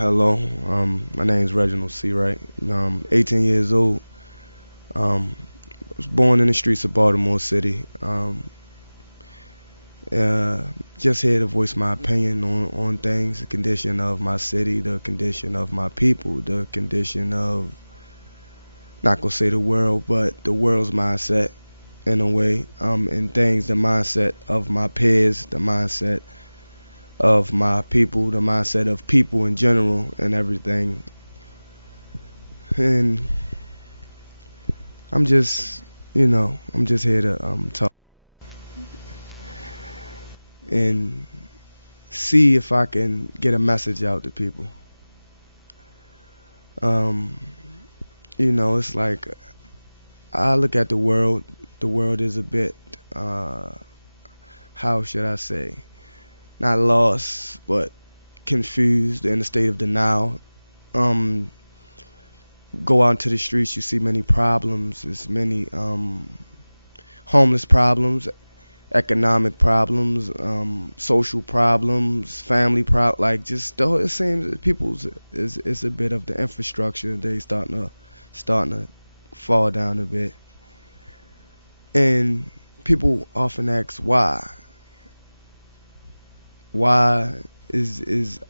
Hello, my name is Reginald Seawright. 18 years old. I was born in the streets of Baltimore City. Just here to voice my opinion on things, the condition of my city, the condition of my people, the condition of, not gonna say the world, but the world's mindset in a way, and things, the mindset of my peers, the mindset of my people, the mindset of people in general and everything. And I'm just, I'm just here to talk and see if I can get a message out to people. It's like I look at the world. The world is a bit, how should I say, not lost, but confused, in a state of denial. Go out into the streets, you see many problems. There's many homeless problems, economic problems, social problems, family like just the whole, it seems that people's is a bit of the infrastructure. They starting to fall down a bit, and people often ask why. Why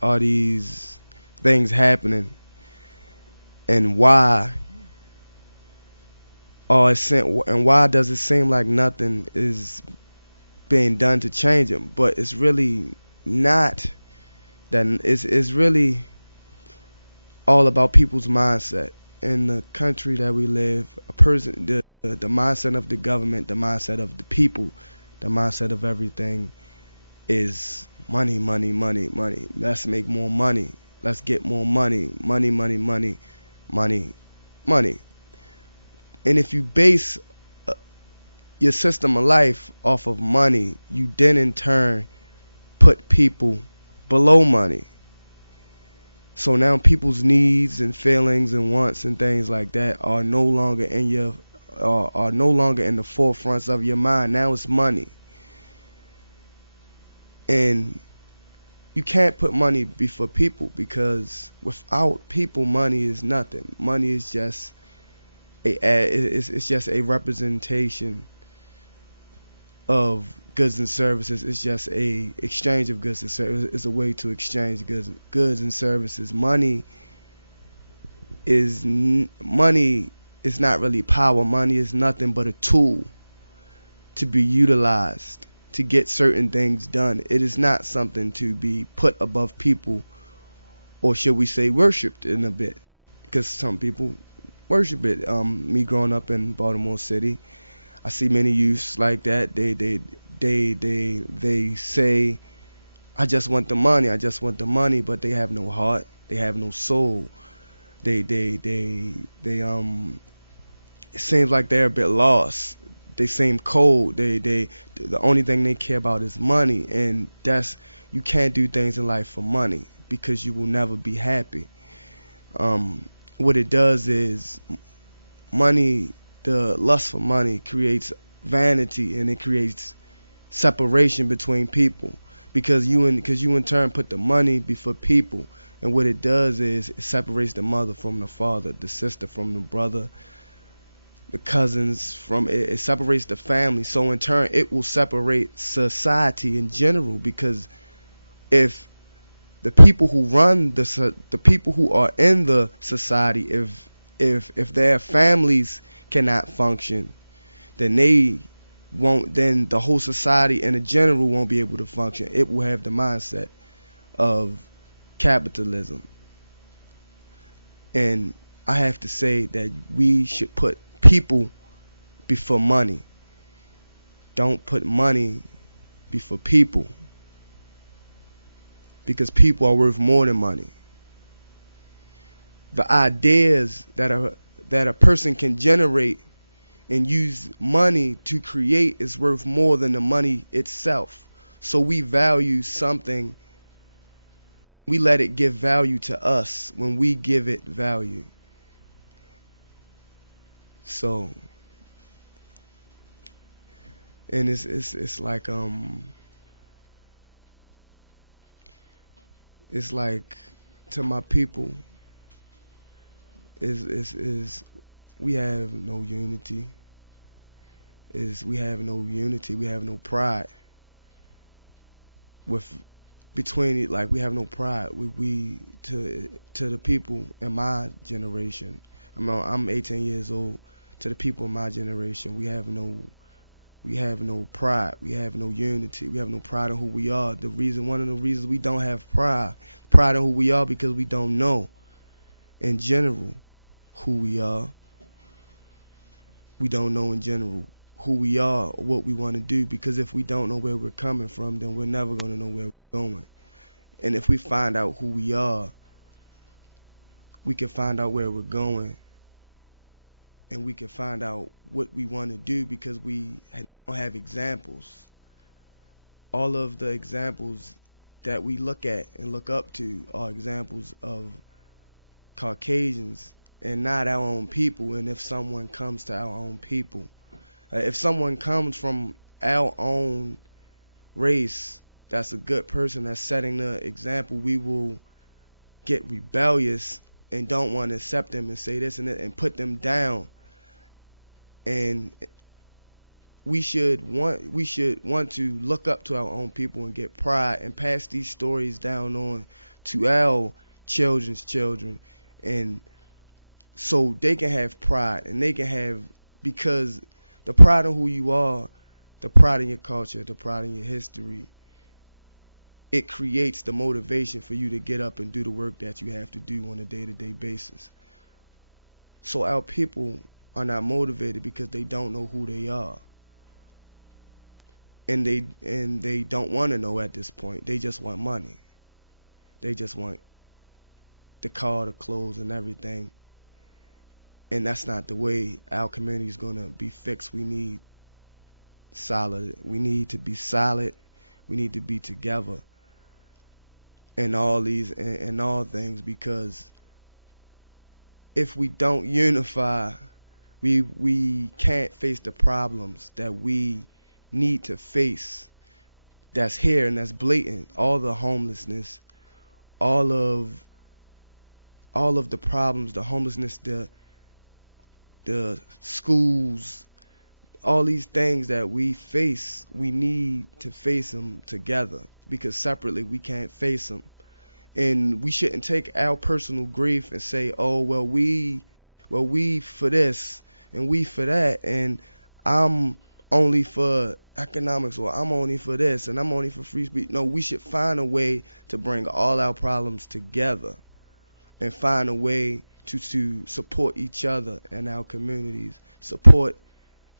are these things happening, and why does it seem like nothing is being done to change them? But it's really not that. It's really all about people's mindset. In the country that we live, the mindset of the government, the mindset of the people, the mindset of everything is money, money, money, money. Let's make more money. Let's get more money. Money, money, money, money, money. And if you base your system of life off of money, you then in turn put people below money. So now people's needs and feelings and wants and things like that are no longer in the forefronts of your mind. Now it's money. And you can't put money before people, because without people, money is nothing. Money is just it's just a representation of goods and services. It's just a exchange of goods and services. It's a way to exchange goods and services. Money is not really power. Money is nothing but a tool to be utilized to get certain things done. It is not something to be put above people, or should we say worshipped in a bit, because some people worship it. Me growing up in Baltimore City, I see many youths like that. They say, I just want the money, but they have no heart, they have no soul. It seems like they're a bit lost. They seem cold. The only thing they care about is money, and you can't do things in life for money, because you will never be happy. What it does is money, the lust for money creates vanity, and it creates separation between people, because you in turn put the money before people, and what it does is it separates the mother from the father, the sister from the brother, the cousins from it. It separates the family. So in turn, it will separate society in general, because if the people who run the people who are in the society, if their families cannot function, then then the whole society in general won't be able to function. It will have the mindset of capitalism. And I have to say that we should put people before money. Don't put money before people, because people are worth more than money. The ideas that a person can generate and use money to create is worth more than the money itself. So we value something, we let it give value to us when we give it value. So, and it's like to my people is we have no unity. We have no unity. We have no pride with between it. Like, we have no pride. We to the people in my generation. I'm 18 years old. To the people in my generation, we have no pride. We have no unity. We have no pride in who we are. One of the reasons we don't have pride in who we are, because we don't know in general who we are. We don't know in general who we are or what we want to do, because if we don't know where we're coming from, then we're never going to know where we're going. And if we find out who we are, we can find out where we're going, and we can find out what we want to do, because we don't have examples. All of the examples that we look at and look up to are examples of Caucasians and not our own people. And if someone comes to our own people, if someone comes from our own race, that's a good person that's setting the example, we will get rebellious and don't want to accept them and say this and that and put them down. And we should want to look up to our own people and get pride and pass these stories down on to our children's children, and so they can have pride, and they can have, because the pride in who you are, the pride in your culture, the pride in your history, it creates the motivation for you to get up and do the work that you have to do on a day-to-day basis. So our people are not motivated because they don't know who they are. And they don't want to know at this point. They just want money. They just want the car, the clothes, and everything. And that's not the way our community is going to be fixed. We need solid. We need to be solid. We need to be together in all these and all things, because if we don't unify, we can't face the problems that we need to face, that's here and that's blatant. All the homelessness, all of the problems, the homelessness, the schools, all these things that we face, we need to face them together, because separately we can't face them. And we shouldn't take our personal grief and say, oh, well, we for this and we for that, and I'm only for economics, or I'm only for this and I'm only for free speech. No, we should find a way to bring all our problems together and find a way to support each other in our communities, support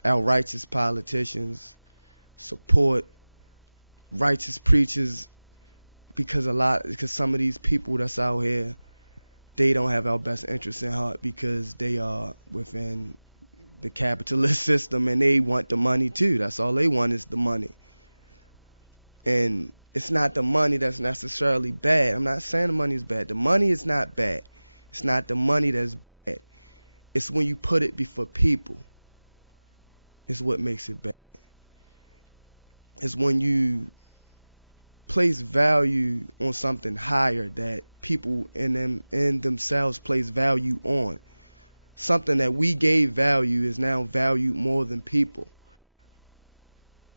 our righteous politicians, support righteous preachers, because some of these people that's out here, they don't have our best interests in heart, because they are within the capitalist system and they want the money too. That's all they want, is the money. And it's not the money that's necessarily bad. I'm not saying the money is bad. The money is not bad. It's not the money that's bad. It's when you put it before people. It's what makes it bad. It's when you place value on something higher that people in themselves place value on. Something that we gave value is now valued more than people.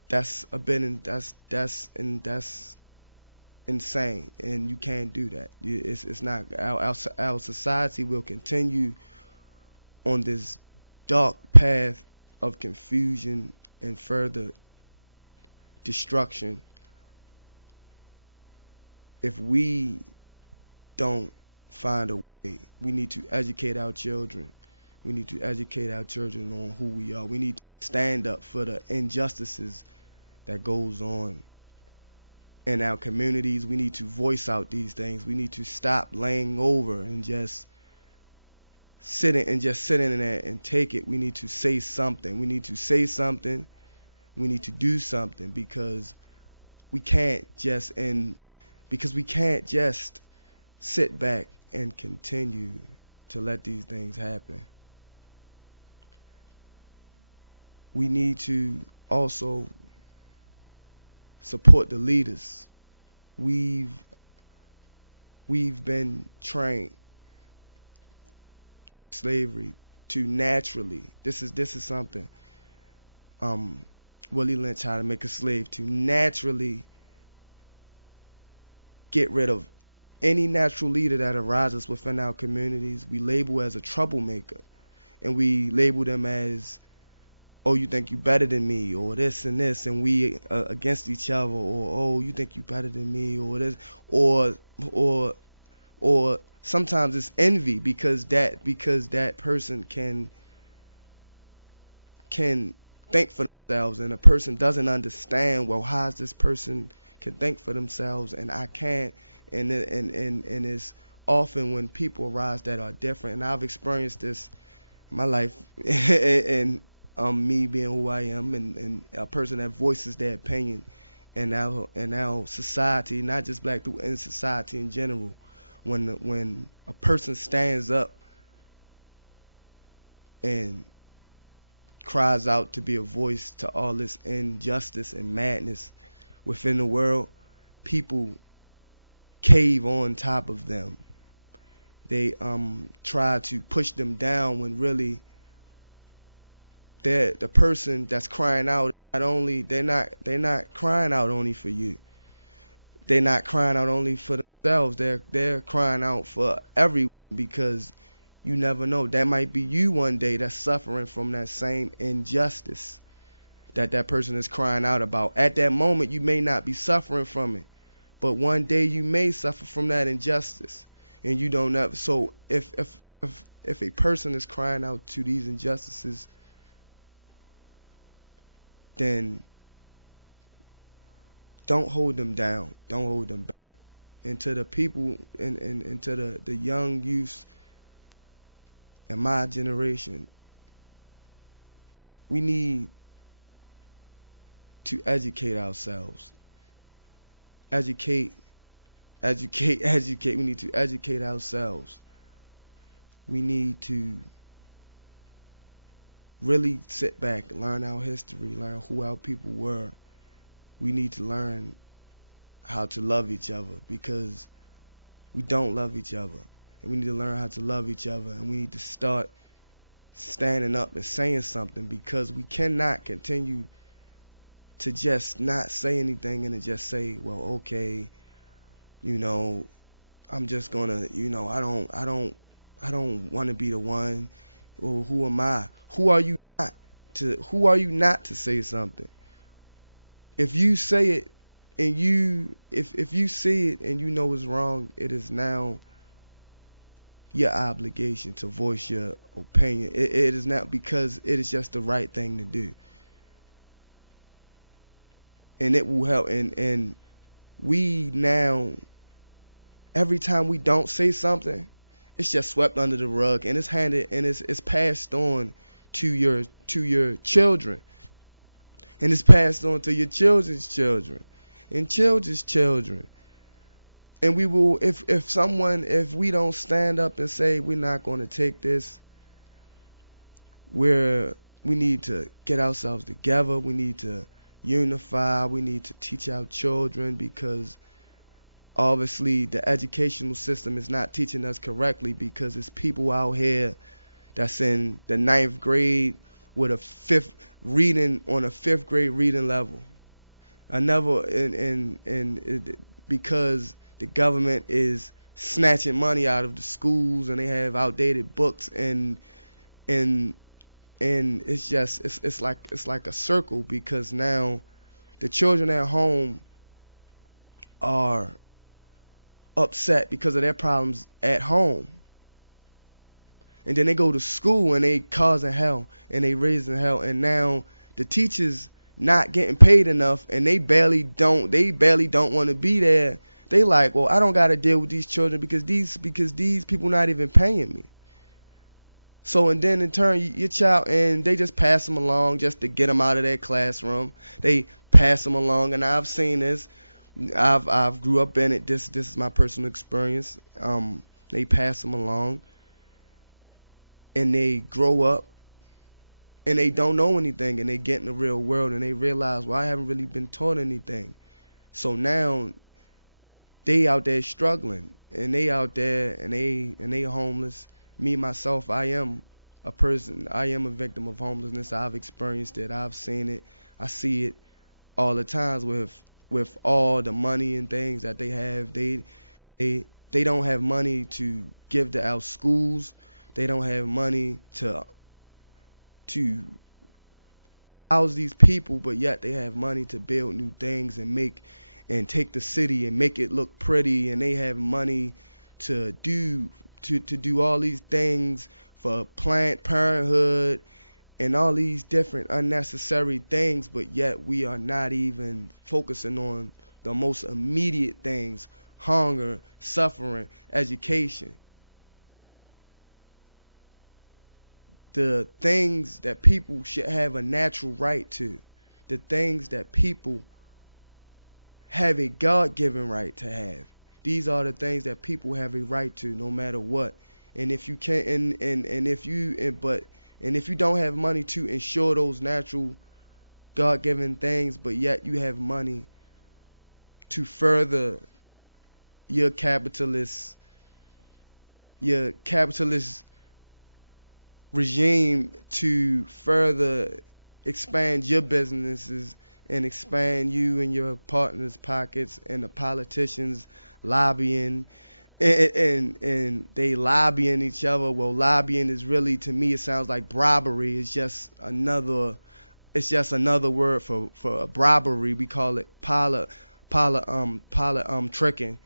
That's insane, and you can't do that. It's not. Our society will continue on this dark path of confusion and further destruction if we don't find a way. We need to educate our children. We need to educate our children on who we are. We need to stand up for the injustices that goes on in our communities. We need to voice out these things. We need to stop laying over and just sitting in there and take it. We need to say something. We need to say something. We need to do something, because we can't just sit back and continue to let these things happen. We need to also support the leaders. We've we've been trained slavery to naturally. This is something Willie Lynch had to make a slave to naturally get rid of any natural leader that arises within our communities. We label as a troublemaker, and we label them as, oh, you think you better than me, or this and this, and we against each other, or oh, you think you better than me, or this, or sometimes it's envy because that person can think for themselves, and a person doesn't understand, well, how is this person can think for themselves and I can't, and it's often when people arise that are different, and I've experienced this in my life, and me being who I am, and a person that voices their opinion in our society, not just black people, in society in general, when a person stands up and cries out to be a voice to all this injustice and madness within the world, people cave on top of them. They try to push them down when really the person that's crying out, they're not crying out only for you. They're not crying out only for themselves. They're crying out for everyone, because you never know. That might be you one day that's suffering from that same injustice that person is crying out about. At that moment, you may not be suffering from it, but one day you may suffer from that injustice, and you don't know. So if a person is crying out to these injustices, then don't hold them down. Don't hold them back. And to the people and to the young youths in my generation, we need to educate ourselves. Educate. We need to educate ourselves. We need to really sit back, learn our history, learn who our people were. We need to learn how to love each other, because we don't love each other. And we need to learn how to love each other, and we need to start standing up and saying something, because we cannot continue to just not say anything and to just say, well, okay, I'm just gonna, I don't want to be the one. Well, who am I? Who are you not to say something? If you say it and if you see it and you know it's wrong, it is now your obligation to voice your opinion. It is not, because it is just the right thing to do. And it will help. And we now, every time we don't say something, it's just swept under the rug, and it's handed, and it's passed on to your children, and it's passed on to your children's children, and children's children. And we will, if we don't stand up and say we're not going to take this, we need to get ourselves together. We need to unify. We need to teach our children, because obviously the educational system is not teaching us correctly, because it's people out here that's in the 9th grade with a 5th grade reading level. Because the government is snatching money out of the schools, and they have outdated books, and it's just it's like a circle, because now the children at home are upset because of their problems at home, and then they go to school and they causing hell and they raising hell, and now the teachers not getting paid enough, and they barely don't want to be there. They like, well, I don't got to deal with these children because these people not even paying me. So, and then in turn, your child, and they just pass them along just to get them out of their classroom. They pass them along, and I've seen this. I've grew up in it. This is my personal experience. They pass them along, and they grow up, and they don't know anything, and they get in the real world, and they realize, well, I haven't really been taught anything. So now they out there struggling, and they out there, and they homeless. Me myself, I am a person. I am a victim of homelessness. I've experienced it. I've seen it. I see it all the times with all the money and things that they have. They don't have money to give to our schools. They don't have money to house these people, but yet they have money to build new things and take the city and make it look pretty, and they have money to do all these things for Planned Parenthood and all these different unnecessary things, but yet we are not even focusing on the most immediate things: hunger, suffering, education. The things that people should have a natural right to, the things that people have a God-given right to have. These are the things that people have a right to, no matter what. And if you can't, and if you don't have money to ensure those natural God-given things, but yet you have money to further your capitalist regime, to further expand your businesses and expand you and your partners' pockets, and the politicians lobbying and they lobbying each other. Well, lobbying is really, to me, it sounds like bribery. It's just another word for bribery. We call it tricking.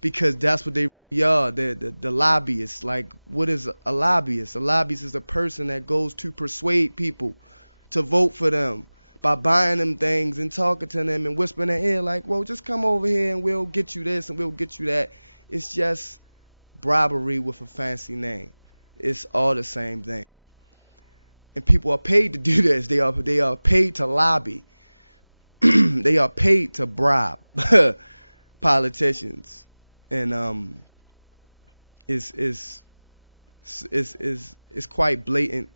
Because that's what they are. The lobbyists. Like, what is a lobbyist? A lobbyist is a person that goes to persuade people to vote for them by buying them things and talking to them and whispering in their ear like, well, just come over here and we'll get you this and we'll get you that. It's just bribery with a fancy name. It's all the same thing. And people are paid to do this. They are paid to lobby. They are paid to bribe politicians. And it's quite blatant.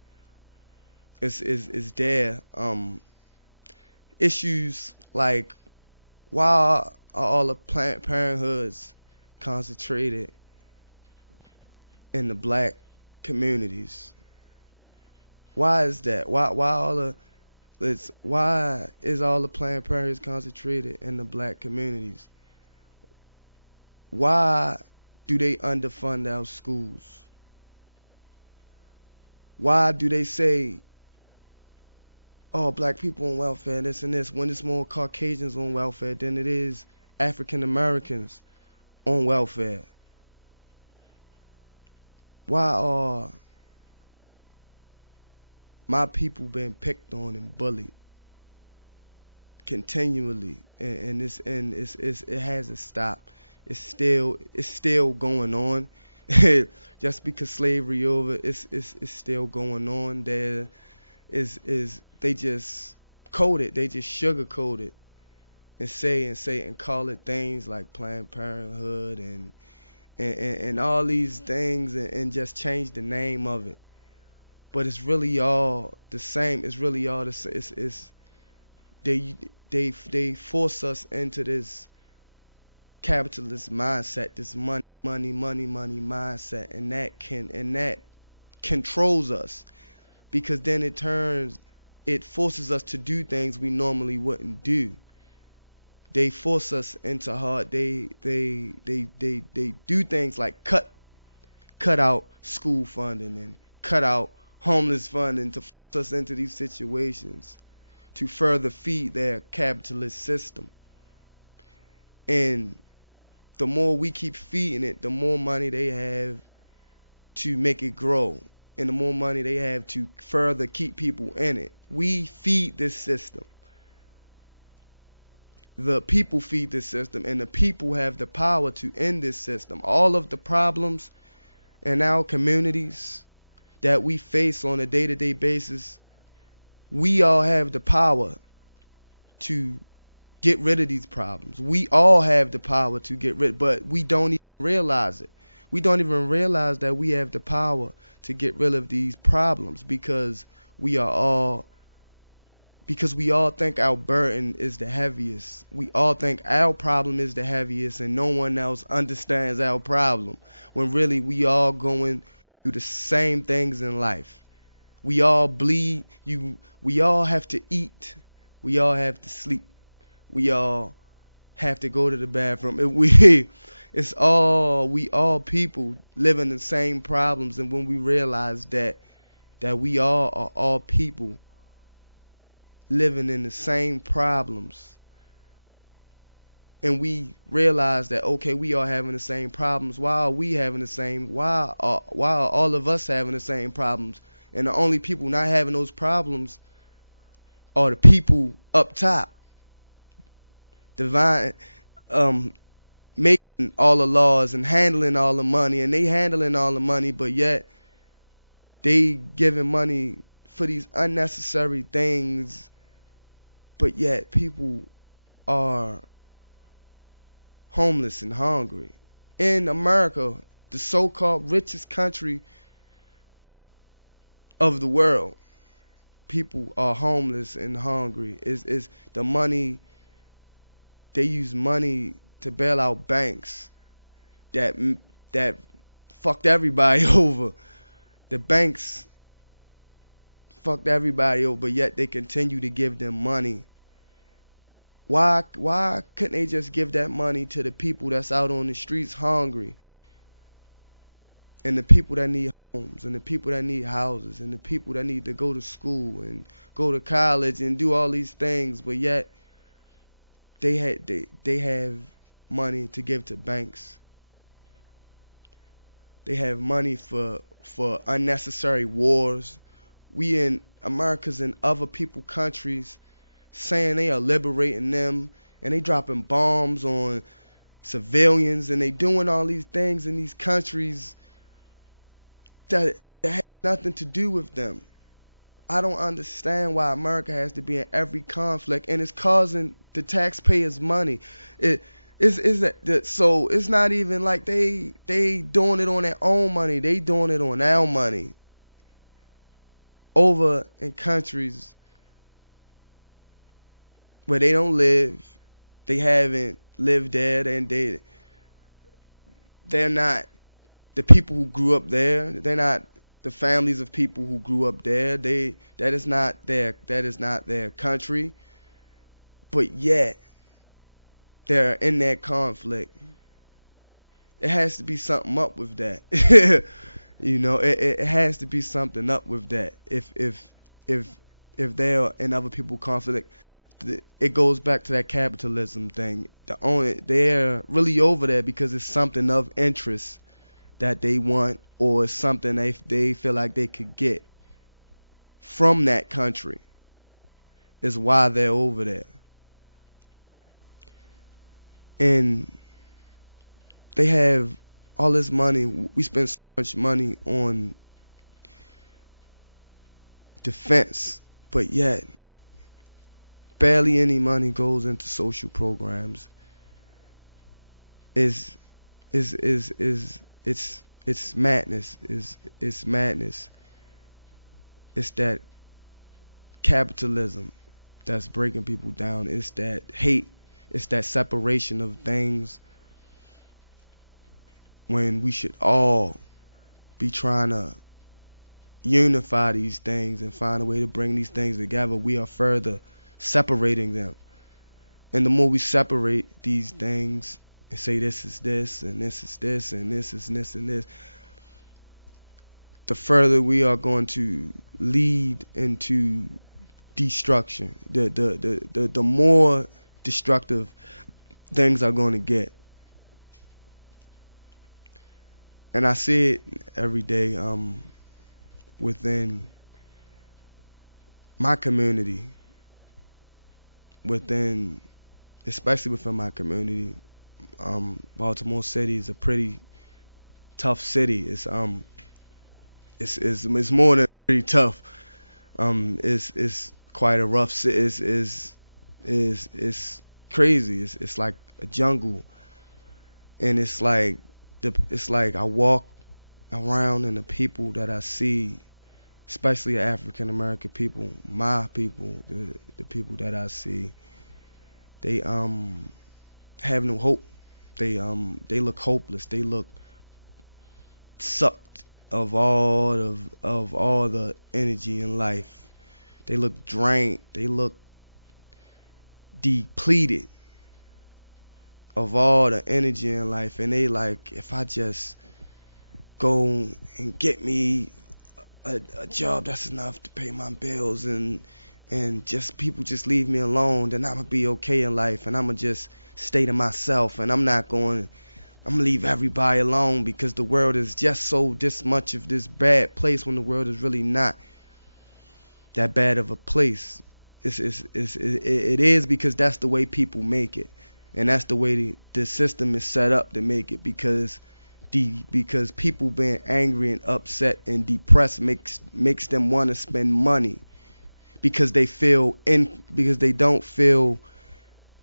It's there. Issues like, why are all the Planned Parenthoods concentrated in the black communities? Why is that? Why is all the Planned Parenthoods concentrated in the black communities? Why do they underfund our schools? Why do they say, oh, black people on welfare, this and this, when it's more Caucasians on welfare than it is African Americans on welfare? Why are my people being picked on and bullied continually? And it hasn't stopped. It's still going on. Just because slavery over, it's still going on. There is they just code it, they just sugarcoat it and say and call it things like Planned Parenthood and all these things, and just change the name of it. But it's really all the same. It's really all the same. They force us into this capitalist mindset, this money mindset, and that controls us, because then it forces us to do things we normally wouldn't do. They force us into hard. They do things like cut out school funding and cut out homeless funding to force us into these situations to further feed their capitalist system. And the more we keep feeding it, the more money they have to make it grow, and the more money they have to further keep people in it. We feed this system. The people feed this system, and the people have the power to end this system. All of the problems in our communities that we face on a day-to-day basis, we all have the power to get rid of these problems. We all have the power to get rid, but we don't even realize it. We don't even realize that we have the power to get rid of these problems, because we are all because we all think our burden is the heaviest. We all think our problem is the heaviest and no one else understands our problem. When really we all going through the same things in life. We all bleed. We all have to eat. We all have to sleep. We all have to go to the bathroom. We all people living the same problems. And when we realize that we all are all people living in the same problems, and we realize that, okay, we are having the same problems. Why are we having the same? Why are all of us having the same problems? And the only people not having those problems are the people up top, divine, making all the laws and handling all the money, and they handling all the money, but yet they giving money for these unnecessary things, but yet people are homeless and hungry. In America, the so-called richest country of the world, people are homeless and hungry. Is the money, they use money to bail out banks that fucked everybody over. The banks fucked everybody over, but yet they continue to give them money. Why couldn't they just give that money to the people that's out on the streets hungry, and the people that need homes, and the people that need houses, and the people that need to go to school and go to college and do all these things, but yet they have money to give to banks. They have money for unnecessary wars. We in America's in other people countries saying they are liberating them, and they dropping bombs on civilians, and they doing all these things in these countries that have nothing to do with them. I don't understand why America has to be in every conflict, and it's costing the taxpayers money. So it's not even like they doing it on their own money. They doing it on our money. Over in countries where they don't live, they haven't lived there, and they're not the people who grew up there. They're not the families of people who grew up there. That is not their country. But yet they're in that conflict. It has to be something up with that. It has to be something up with that. If they're in other people's conflict, it goes back to that capitalism thing. They're really over there because it's something of interest that they want, or it's something they feel like they could get from that country. Is why they're over there. And they have all this money. We spend so much money on defense, but yet barely any money goes into social programs. It's madness. It's madness. It's that capitalism that's breaking people down. It's that hate. It's that separation of things, when we should all be trying to unify these things and find a way to bring these things together. We are further separating them. And the more we separate these things and say this is this and this is this and this is this and this, the further we are going to lead into destruction. The more destructive things are going to get. And I see it every day within my community, especially within my community. Baltimore City is a pretty tough city. It's more than pretty tough. It's quite a rough city. It's crazy. It's like a jungle, and it's like I walk around and the people that I see especially African American people, my people, the people that I see, they have no hope. They look hopeless. They look sucked of all the energy in life. They look drained. They look depleted of all the energy in life, and they like, if I just go and get me a job that's enough to pay my bills, and just people just leave me alone, then I'm gonna be okay in life, and I'm gonna just stay to myself, and I'm gonna leave everybody alone, because the world is just so this much of this bad place, when the world is really not that bad of a place. It is because that's the way people make it, and that's the way the system is set up to make it, because people being angry and upset and depressed makes them want to spend money, because they don't feel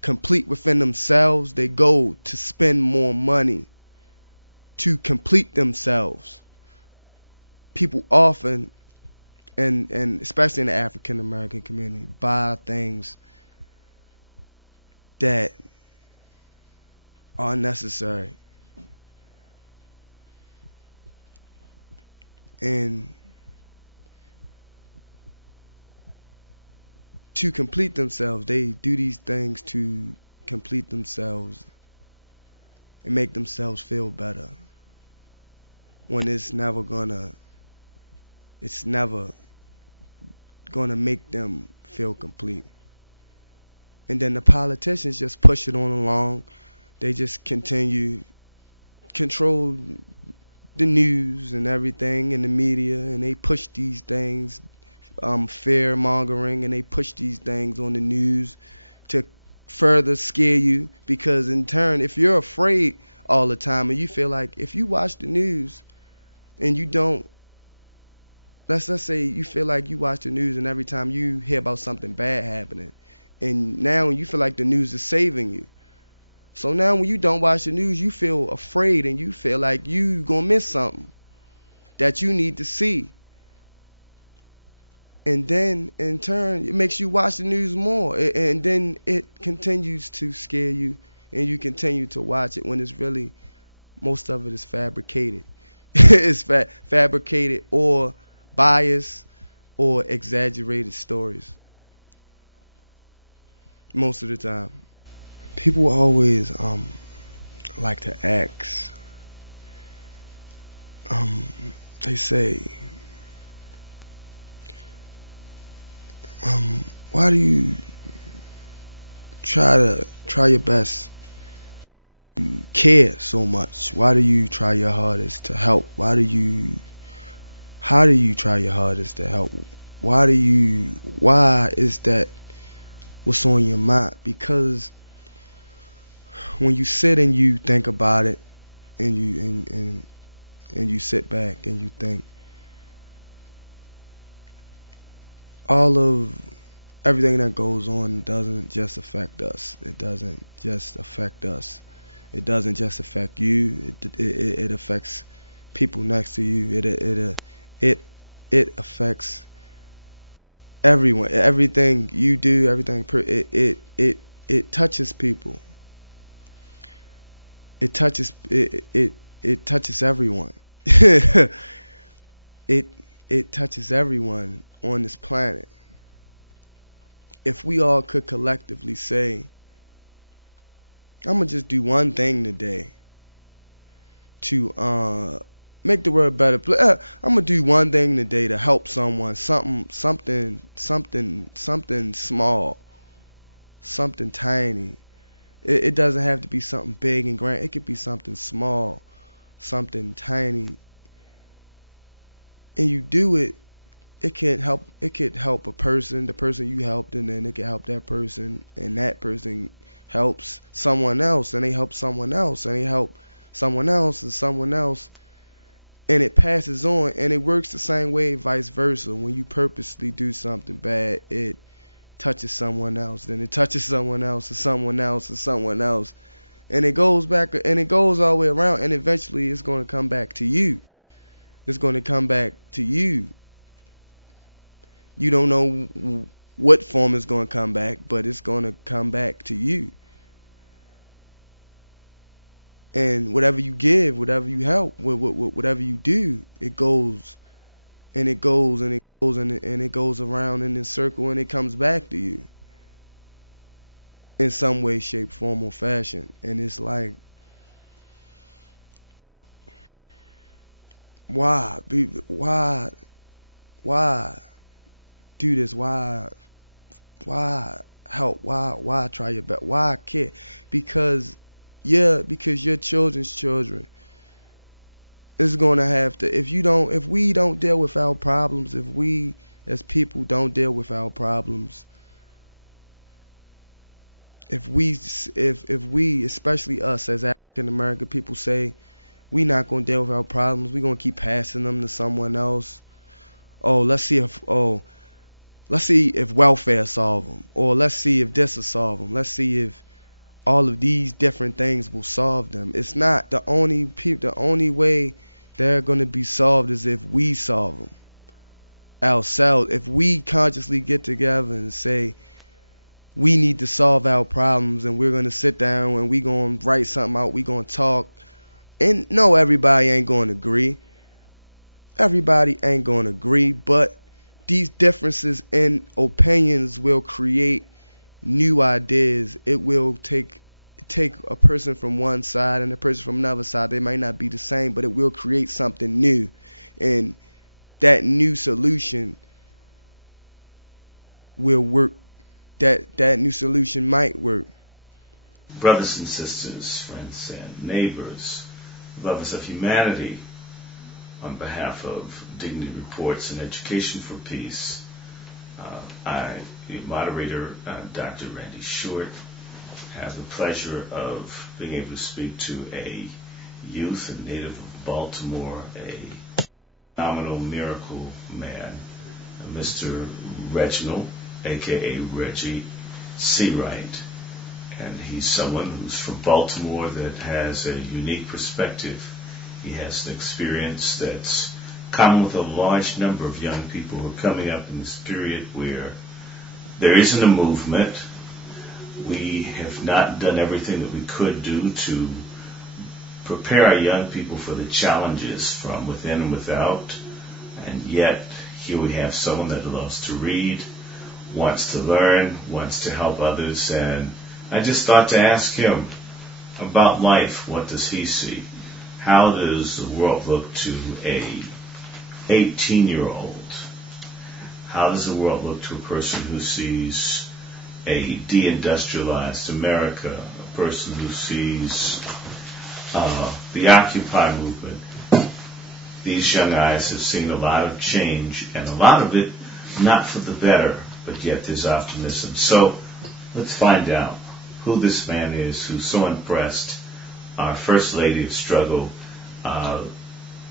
complete within themselves. They go to spend more money to complete themselves. People often, and especially in the African American community, buy things that are necessary. And to complete themselves, they do these things to complete themselves and make themselves feel better, when it's never gonna make them feel complete. And then the politicians just push it on along. They just control the news and everything, and the media, and they push these things, fear mongering, and they push these things on the news to further scare you, because in turn, if you're afraid all the time, and you feel like, if you watch the news and you don't, let's say you feel like you watch the news, and every time you hear about something bad happening, and now you feel like the news is saving you. So now when you don't watch the news, you feel afraid, and you feel like you gonna miss something that you need to see. And then in turn, it makes you watch the news more, and then it continues to scare you, and you continue to watch it, when it's really, most of it is fabricated. It's fabricated or biased or exaggerated stories most of the time. People always like to ask, they say, why do you try your best to care so much? Why do you try your hardest to help? How do you try your hardest to help? Why is that what's on your mind? Because when you sit and you think about it, and you sit back and you think, all of everything that goes on doesn't just affect us. It doesn't just affect us. It doesn't just affect you. It affects people next to you. It affects everyone. Everything you do, everything it touches people. It touches everyone. It touches everyone on this planet. If we all could collectively say, I'm gonna just do one thing today to make the world a better place. I'm gonna do one thing today to help someone. Something small, something tiny. It doesn't have to be something big and grand. It could be something small, something tiny. And you do it. It could help a person, the person you helped, and then it could help that person, and that person helps someone else, and they help someone else, and they help someone else, and someone else, and it passes on, and it works the same way, vice versa. When you purposely do something bad, it touches someone else, then it touches someone else, and someone else, and someone else, and it goes back, and it goes all the way around, and eventually it's going to come back to you. It's going to come back to you. You don't know what form is going to come back, but it's going to come back to you. And whatever you give, whatever you help, whatever you do, it goes and it goes and it goes and it goes around in this circle, and it comes back to you in some way, shape, form, or fashion. And it's like, why do this? Why help? Why try your best? Why care? Because your children's children is going to have to, if we don't deal with our problems, if we as people don't deal with our problems, if we, especially us as African American people, say we not going to deal with our problems, we going to keep passing them to someone else. Let's see if welfare solve them, or let's see if this will solve them. Let's see if all of these different things will solve them. It's not. The only way they're going to be solved is if we solve them ourselves. If we consciously get together and say we need to solve our problems, and we're going to sit down and we're going to write something out, we're going to talk. And no, everybody ain't going to agree. Everybody ain't going to agree, but these differences in opinions will create new ideas. It will take a person from one side and a person from another side. They might not be the same, but it will create something new. And that new solution will work. That new solution might work. Brothers and sisters, friends and neighbors, lovers of humanity, on behalf of Dignity Reports and Education for Peace, your moderator, Dr. Randy Short, have the pleasure of being able to speak to a youth, a native of Baltimore, a phenomenal miracle man, Mr. Reginald, a.k.a. Reggie Seawright. And he's someone who's from Baltimore that has a unique perspective. He has an experience that's common with a large number of young people who are coming up in this period where there isn't a movement. We have not done everything that we could do to prepare our young people for the challenges from within and without. And yet, here we have someone that loves to read, wants to learn, wants to help others. And I just thought to ask him about life. What does he see? How does the world look to a 18-year-old? How does the world look to a person who sees a deindustrialized America, a person who sees the Occupy movement? These young eyes have seen a lot of change, and a lot of it not for the better, but yet there's optimism. So let's find out who this man is who so impressed our First Lady of Struggle,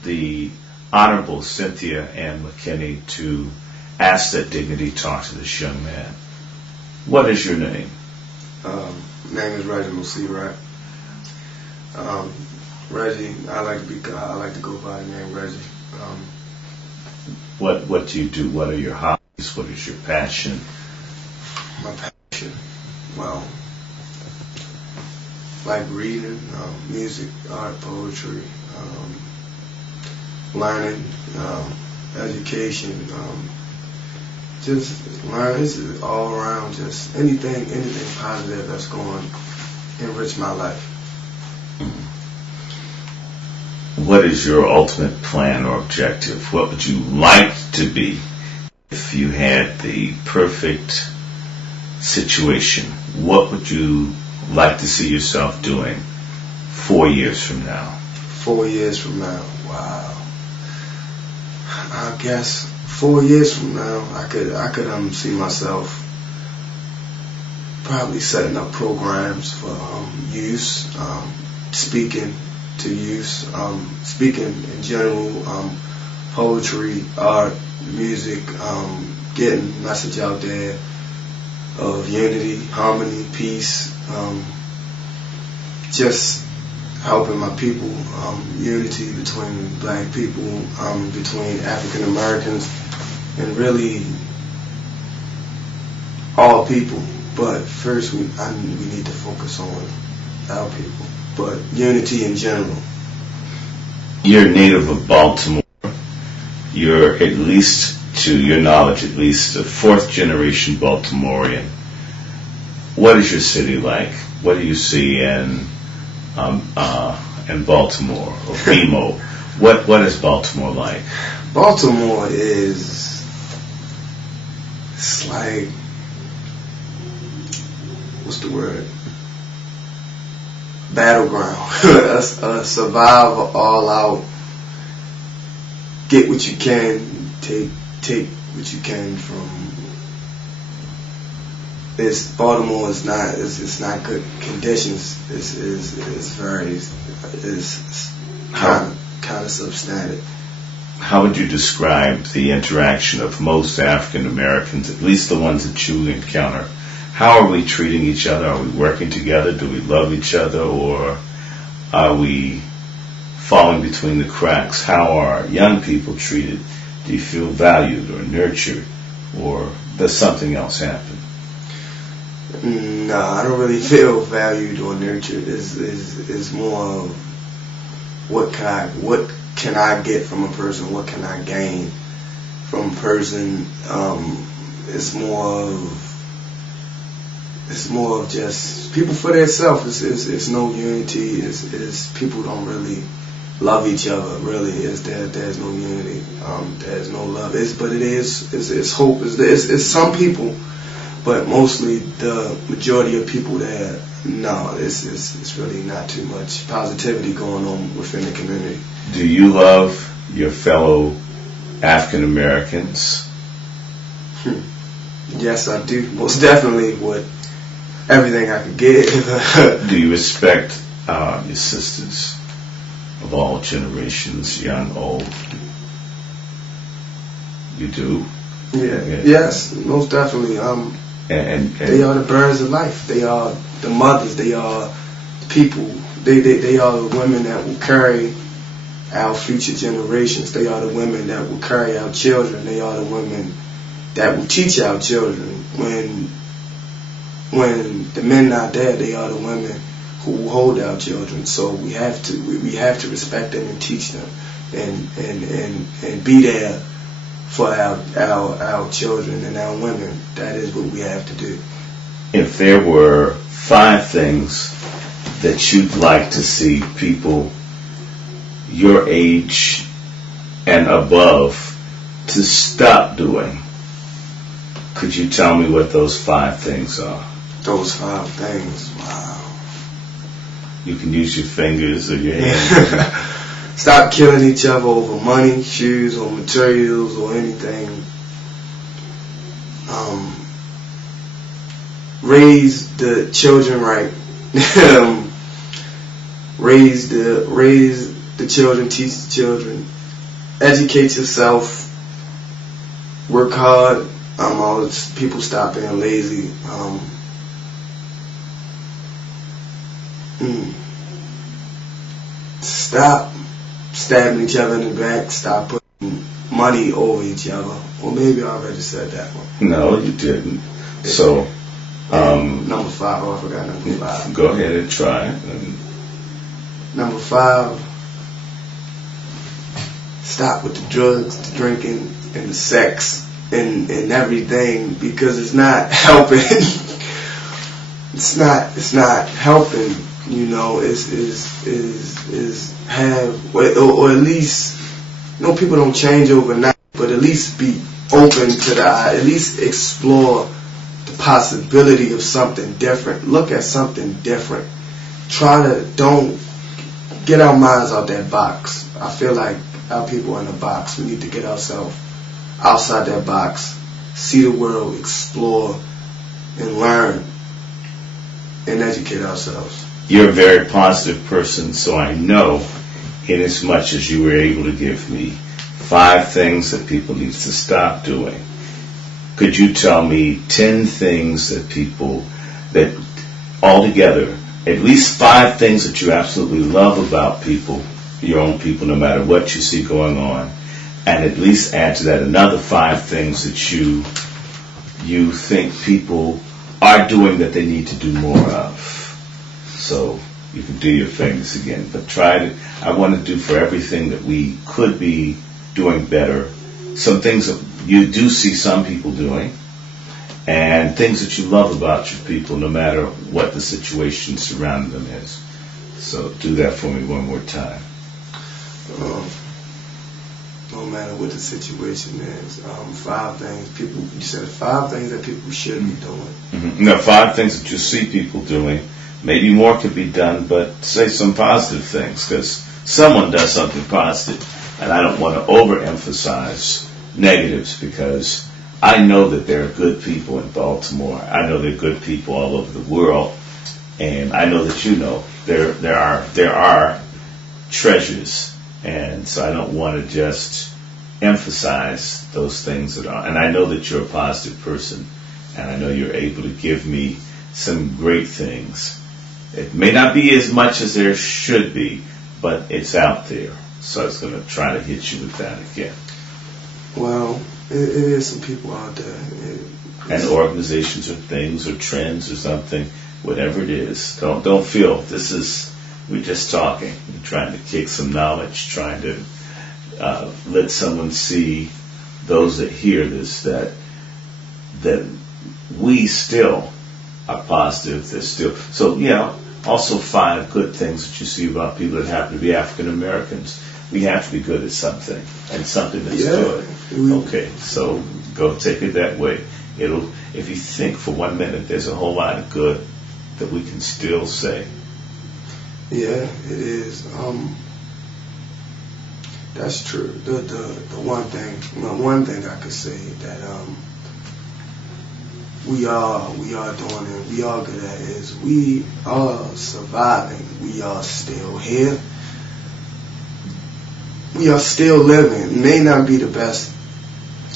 the Honorable Cynthia Ann McKinney, to ask that Dignity talk to this young man. What is your name? Name is Reginald Seawright. Reggie, I like to go by the name Reggie. What do you do? What are your hobbies? What is your passion? My passion, well, like reading, music, art, poetry, learning, education, just learn. This is all around, just anything positive that's going to enrich my life. What is your ultimate plan or objective? What would you like to be if you had the perfect situation? What would you like to see yourself doing 4 years from now? 4 years from now, wow. I guess 4 years from now, I could see myself probably setting up programs for youth, speaking to youth, speaking in general, poetry, art, music, getting message out there of unity, harmony, peace, just helping my people, unity between black people, between African Americans, and really all people, but first we need to focus on our people, but unity in general. You're a native of Baltimore. You're, at least to your knowledge, at least a fourth generation Baltimorean. What is your city like? What do you see in Baltimore or BMO? What is Baltimore like? Baltimore it's like, what's the word? Battleground. a survival, all out. Get what you can, take what you can from. Baltimore is not. It's not good conditions. It's kind of substandard. How would you describe the interaction of most African Americans, at least the ones that you encounter? How are we treating each other? Are we working together? Do we love each other? Or are we falling between the cracks? How are young people treated? Do you feel valued or nurtured? Or does something else happen? No, I don't really feel valued or nurtured. It's more of what can I get from a person? What can I gain from a person? It's more of just people for themselves. It's no unity. It's people don't really love each other. Really, there's no unity. There's no love. It's hope. It's some people, but mostly the majority of people there. No, it's really not too much positivity going on within the community. Do you love your fellow African Americans? Yes, I do. Most definitely would. Everything I could get. Do you respect your sisters of all generations, young, old? You do? Yeah. Yes, most definitely. And they are the birds of life. They are the mothers. They are people. They are the women that will carry our future generations. They are the women that will carry our children. They are the women that will teach our children. When the men not there, they are the women who will hold our children. So we have to respect them and teach them and be there for our children and our women. That is what we have to do. If there were 5 things that you'd like to see people your age and above to stop doing, could you tell me what those 5 things are? Those 5 things, wow. You can use your fingers or your hands. Stop killing each other over money, shoes, or materials, or anything. Raise the children right. Raise the children, teach the children. Educate yourself. Work hard. People stop being lazy. Stop stabbing each other in the back. Stop putting money over each other. Well, maybe I already said that one. No, you didn't. So, number 5. Oh, I forgot number 5. Go ahead and try it. Number 5. Stop with the drugs, the drinking, and the sex, and everything, because it's not helping. It's not helping. You know, or at least, people don't change overnight, but at least be open to at least explore the possibility of something different. Look at something different. Don't get our minds out that box. I feel like our people are in the box. We need to get ourselves outside that box, see the world, explore, and learn, and educate ourselves. You're a very positive person, so I know, in as much as you were able to give me 5 things that people need to stop doing, could you tell me 10 things that altogether, at least 5 things that you absolutely love about people, your own people, no matter what you see going on, and at least add to that another 5 things that you you think people are doing that they need to do more of. So you can do your fingers again, but I want to do for everything that we could be doing better. Some things that you do see some people doing, and things that you love about your people, no matter what the situation surrounding them is. So do that for me one more time. No matter what the situation is, 5 things you said 5 things that people should be doing. Mm-hmm. No, 5 things that you see people doing. Maybe more could be done, but say some positive things, because someone does something positive, and I don't want to overemphasize negatives, because I know that there are good people in Baltimore. I know there are good people all over the world, and I know that you know there are treasures, and so I don't want to just emphasize those things that are. And I know that you're a positive person, and I know you're able to give me some great things. It may not be as much as there should be, but it's out there. So I was going to try to hit you with that again. Well, it is some people out there. And organizations or things or trends or something, whatever it is. Don't feel we're just talking. We're trying to kick some knowledge, trying to let someone see, those that hear this, that we still are positive. There's still, so also 5 good things that you see about people that happen to be African Americans. We have to be good at something, and something that's good. Okay, so go take it that way. If you think for 1 minute, there's a whole lot of good that we can still say. Yeah, it is. That's true. The one thing I could say that we are doing and we are good at is we are surviving. We are still here. We are still living. It may not be the best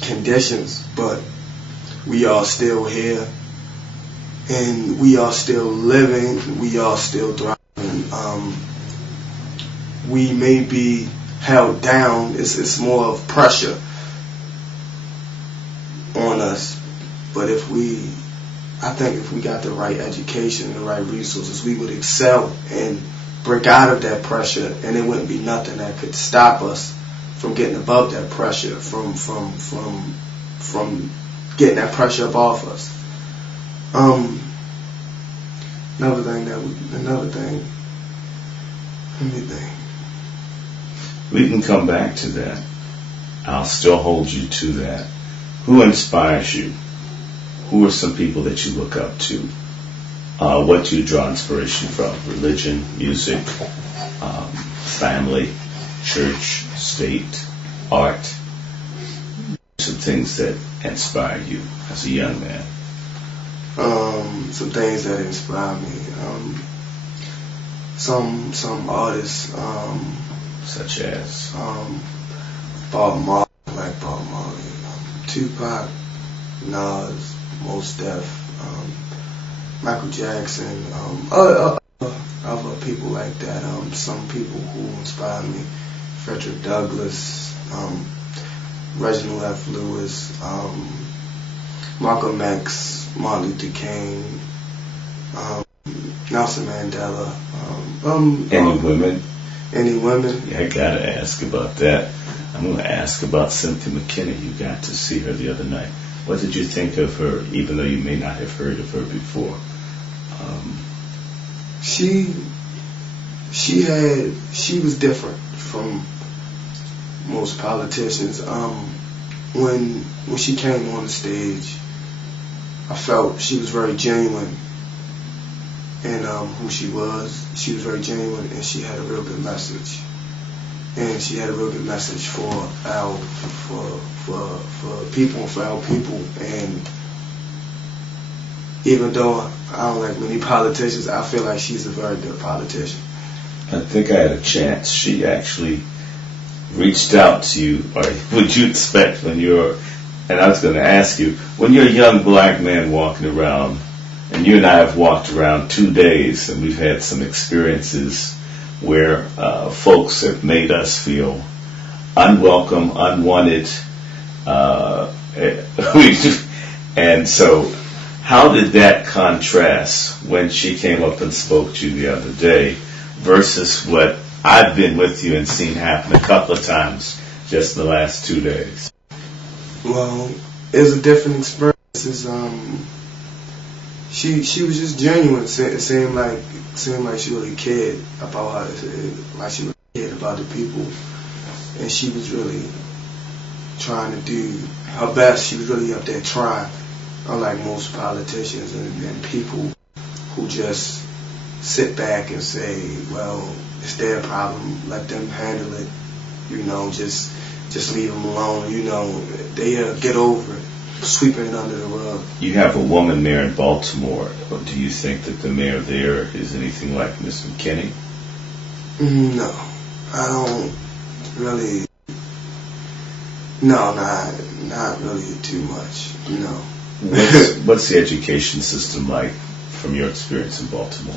conditions, but we are still here, and we are still living. We are still thriving. We may be held down. It's more of pressure on us. But I think if we got the right education and the right resources, we would excel and break out of that pressure, and it wouldn't be nothing that could stop us from getting above that pressure, from getting that pressure up off us. Another thing. Let me think. We can come back to that. I'll still hold you to that. Who inspires you? Who are some people that you look up to? What do you draw inspiration from? Religion, music, family, church, state, art. Some things that inspire you as a young man. Some things that inspire me. Some artists. Such as? Bob Marley. I like Bob Marley. Tupac, Nas, Mos Def, Michael Jackson, other people like that. Some people who inspire me: Frederick Douglass, Reginald F. Lewis, Malcolm X, Martin Luther King, Nelson Mandela. Any women? Any women? Yeah, I gotta ask about that. I'm going to ask about Cynthia McKinney. You got to see her the other night. What did you think of her, even though you may not have heard of her before? She was different from most politicians. When she came on the stage, I felt she was very genuine in who she was. She was very genuine, and she had a real good message. And she had a real good message for people, for our people. And even though I don't like many politicians, I feel like she's a very good politician. I think I had a chance. She actually reached out to you, or would you expect when you're, and I was going to ask you, when you're a young black man walking around, and you and I have walked around 2 days, and we've had some experiences where folks have made us feel unwelcome, unwanted. And so, how did that contrast when she came up and spoke to you the other day versus what I've been with you and seen happen a couple of times just in the last 2 days? Well, it was a different experience. She was just genuine. It seemed like she really cared about like she really cared about the people, and she was really trying to do her best. She was really up there trying, unlike most politicians and people who just sit back and say, well, it's their problem, let them handle it, just leave them alone, they get over it, sweeping it under the rug. You have a woman mayor in Baltimore. Do you think that the mayor there is anything like Miss McKinney? No, I don't really. No, not really too much. What's the education system like from your experience in Baltimore?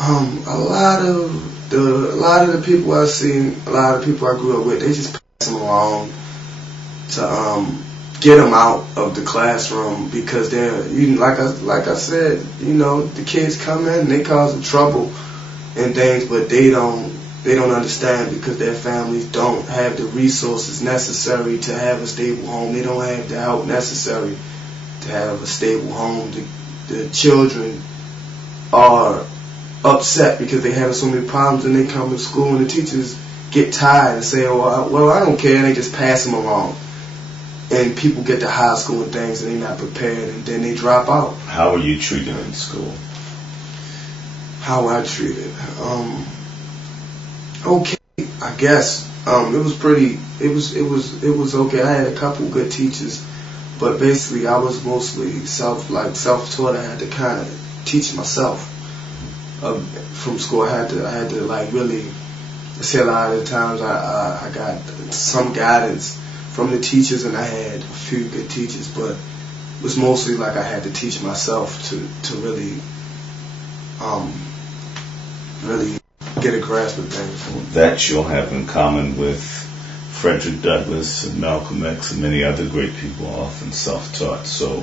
A lot of the people I see, a lot of people I grew up with, they just pass them along to get them out of the classroom because they're, like I said, the kids come in, they cause trouble and things, but they don't understand because their families don't have the resources necessary to have a stable home. They don't have the help necessary to have a stable home. The children are upset because they have so many problems, and they come to school and the teachers get tired and say, well, I don't care, and they just pass them along. And people get to high school and things and they're not prepared, and then they drop out. How were you treated in school? How I treated? Okay, I guess. It was pretty. It was okay. I had a couple good teachers, but basically I was mostly self-taught. I had to kind of teach myself from school. I had to like really. I say a lot of the times I got some guidance from the teachers, and I had a few good teachers, but it was mostly like I had to teach myself to really get a grasp of things. That you'll have in common with Frederick Douglass and Malcolm X and many other great people, often self-taught. So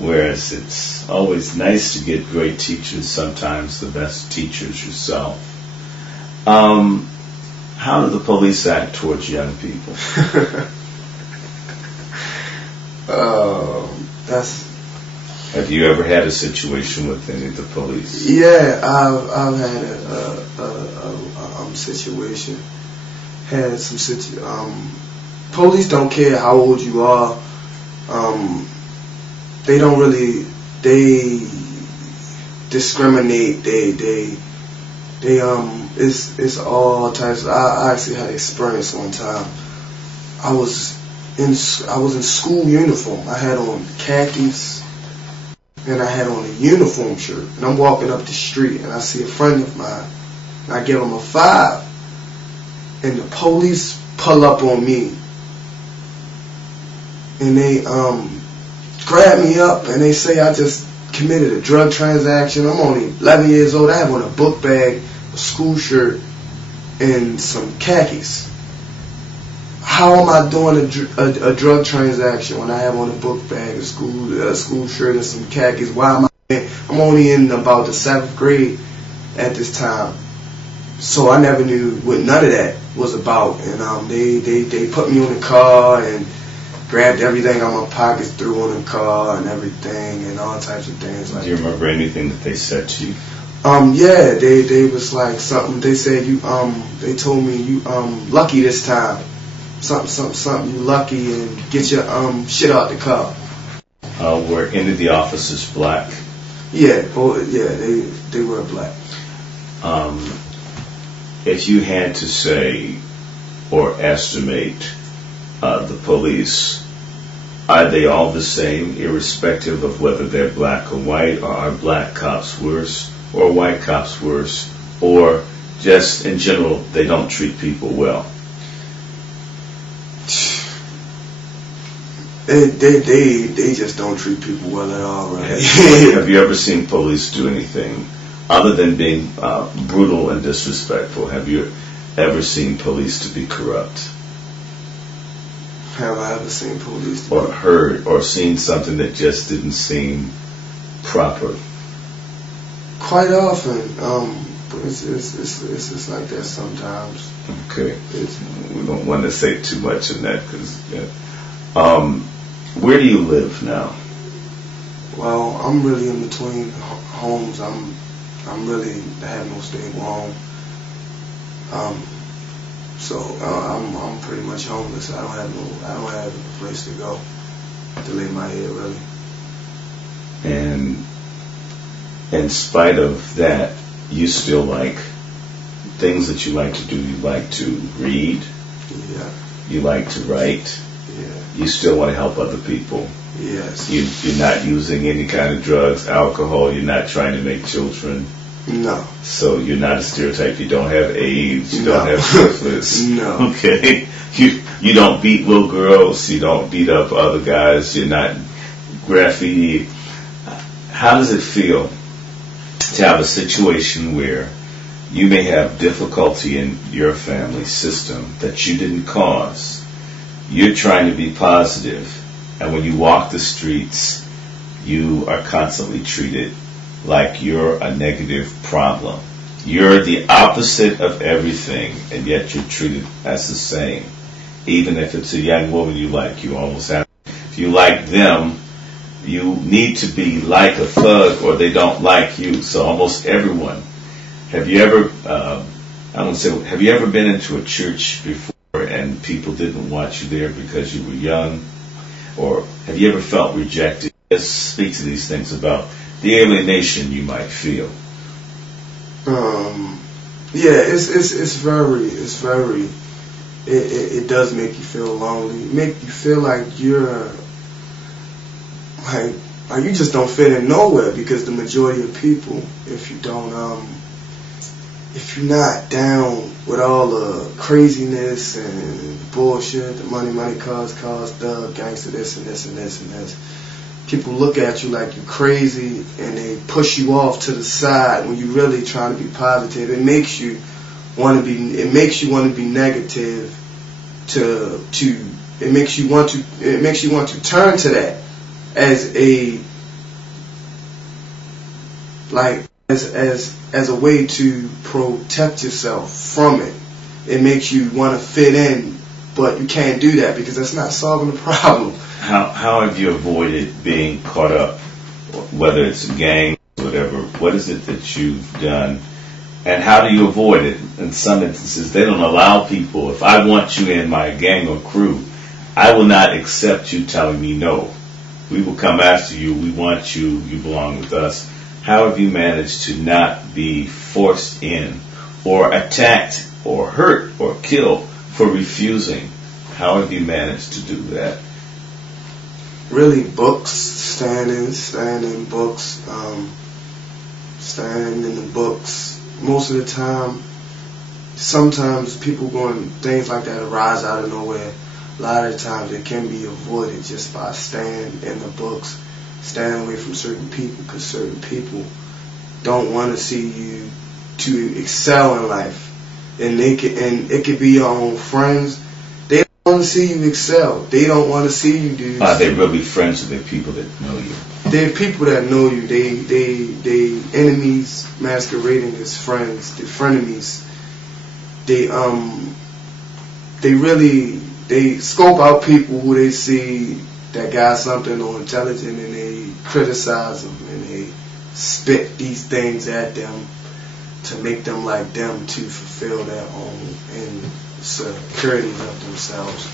whereas it's always nice to get great teachers, sometimes the best teachers yourself. How do the police act towards young people? Have you ever had a situation with any of the police? Yeah, I've had a situation. Had some police don't care how old you are. They don't really. They discriminate. It's all types. I actually had experience one time. I was in school uniform. I had on khakis, and I had on a uniform shirt. And I'm walking up the street, and I see a friend of mine, and I give him a 5, and the police pull up on me, and they grab me up, and they say I just committed a drug transaction. I'm only 11 years old. I have on a book bag, a school shirt, and some khakis. How am I doing a drug transaction when I have on a book bag, a school shirt, and some khakis? Why am I'm only in about the 7th grade at this time, so I never knew what none of that was about. And they put me on the car and grabbed everything out of my pockets, threw on the car and everything, and all types of things like that. Do you remember anything that they said to you? Yeah, they was like something. They said they told me you lucky this time. Something. You lucky, and get your shit out the car. Were any of the officers black? Yeah. They were black. If you had to say or estimate the police, are they all the same, irrespective of whether they're black or white, or are black cops worse, or white cops worse, or just in general they don't treat people well? They just don't treat people well at all, right? Have you ever seen police do anything other than being brutal and disrespectful? Have you ever seen police to be corrupt? Have I ever seen police? Or heard or seen something that just didn't seem proper? Quite often, but it's like that sometimes. Okay. We don't want to say too much in that because. Where do you live now? Well, I'm really in between homes. I'm really have no stable home. So I'm pretty much homeless. I don't have a place to go to lay my head really. And in spite of that, you still like things that you like to do. You like to read. Yeah. You like to write. Yeah. You still want to help other people. Yes. You're not using any kind of drugs, alcohol. You're not trying to make children. No. So you're not a stereotype. You don't have AIDS. You No. don't have syphilis. No. Okay. You don't beat little girls. You don't beat up other guys. You're not graffiti. How does it feel to have a situation where you may have difficulty in your family system that you didn't cause? You're trying to be positive, and when you walk the streets, you are constantly treated like you're a negative problem. You're the opposite of everything, and yet you're treated as the same. Even if it's a young woman you like, you almost have. If you like them, you need to be like a thug, or they don't like you. So almost everyone. Have you ever? Have you ever been into a church before and people didn't want you there because you were young? Or have you ever felt rejected? Just speak to these things about the alienation you might feel. Yeah, it does make you feel lonely. It make you feel like you're like you just don't fit in nowhere, because the majority of people, if you're not down with all the craziness and bullshit, the money, cars, thug, gangster, this and this and this and this, people look at you like you're crazy and they push you off to the side when you're really trying to be positive. It makes you want to be negative. It makes you want to turn to that as a way to protect yourself from it. It makes you want to fit in, but you can't do that because that's not solving the problem. How have you avoided being caught up, whether it's a gang, whatever? What is it that you've done, and how do you avoid it? In some instances, they don't allow people. If I want you in my gang or crew, I will not accept you telling me no. We will come after you. We want you. You belong with us. How have you managed to not be forced in or attacked or hurt or killed for refusing? How have you managed to do that? Really, books, standing in books, standing in the books. Most of the time, sometimes people going, things like that arise out of nowhere. A lot of the times it can be avoided just by staying in the books, staying away from certain people, because certain people don't want to see you to excel in life. And it could be your own friends. They don't want to see you excel. They don't want to see you do. Are they really friends or they're people that know you? They're people that know you. They enemies masquerading as friends. They're frenemies. They scope out people who they see that got something or intelligent, and they criticize them and they spit these things at them to make them like them, to fulfill their own insecurities of themselves.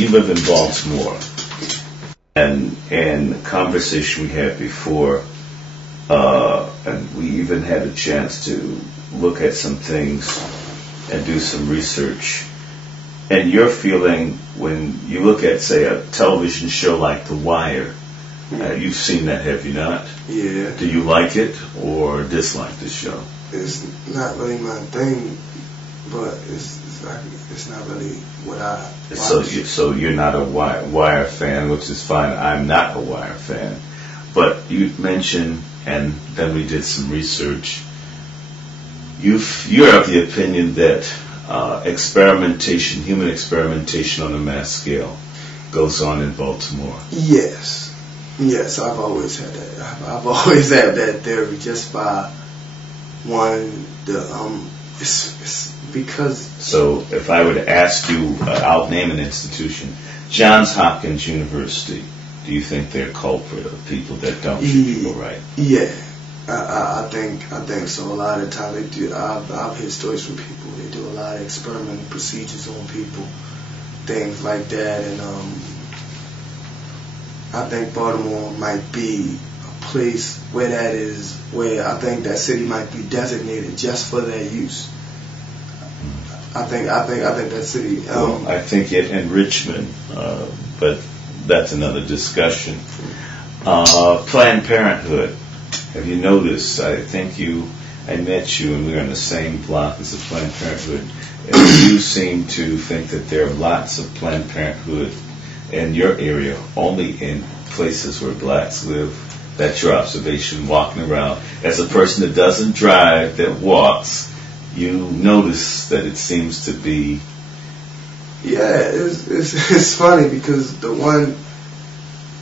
You live in Baltimore, and in the conversation we had before, and we even had a chance to look at some things and do some research. And your feeling when you look at, say, a television show like The Wire, you've seen that, have you not? Yeah. Do you like it or dislike the show? It's not really my thing, but it's not really what I watch. So you're not a Wire fan, which is fine. I'm not a Wire fan. But you mentioned, and then we did some research, you're of the opinion that experimentation, human experimentation on a mass scale goes on in Baltimore. Yes, I've always had that. I've always had that theory. Just by one, it's because. So, if I were to ask you, I'll name an institution, Johns Hopkins University. Do you think they're culprit of people that don't treat people right? Yeah, I think so. A lot of times they do. I've heard stories from people. They do a lot of experimental procedures on people, things like that, and I think Baltimore might be a place where I think that city might be designated just for their use. I think that city. Well, I think it and Richmond, but that's another discussion. Planned Parenthood. Have you noticed? I met you and we were on the same block as the Planned Parenthood. And you seem to think that there are lots of Planned Parenthood in your area, only in places where blacks live. That's your observation, walking around. As a person that doesn't drive, that walks, you notice that it seems to be. Yeah, it's funny because the one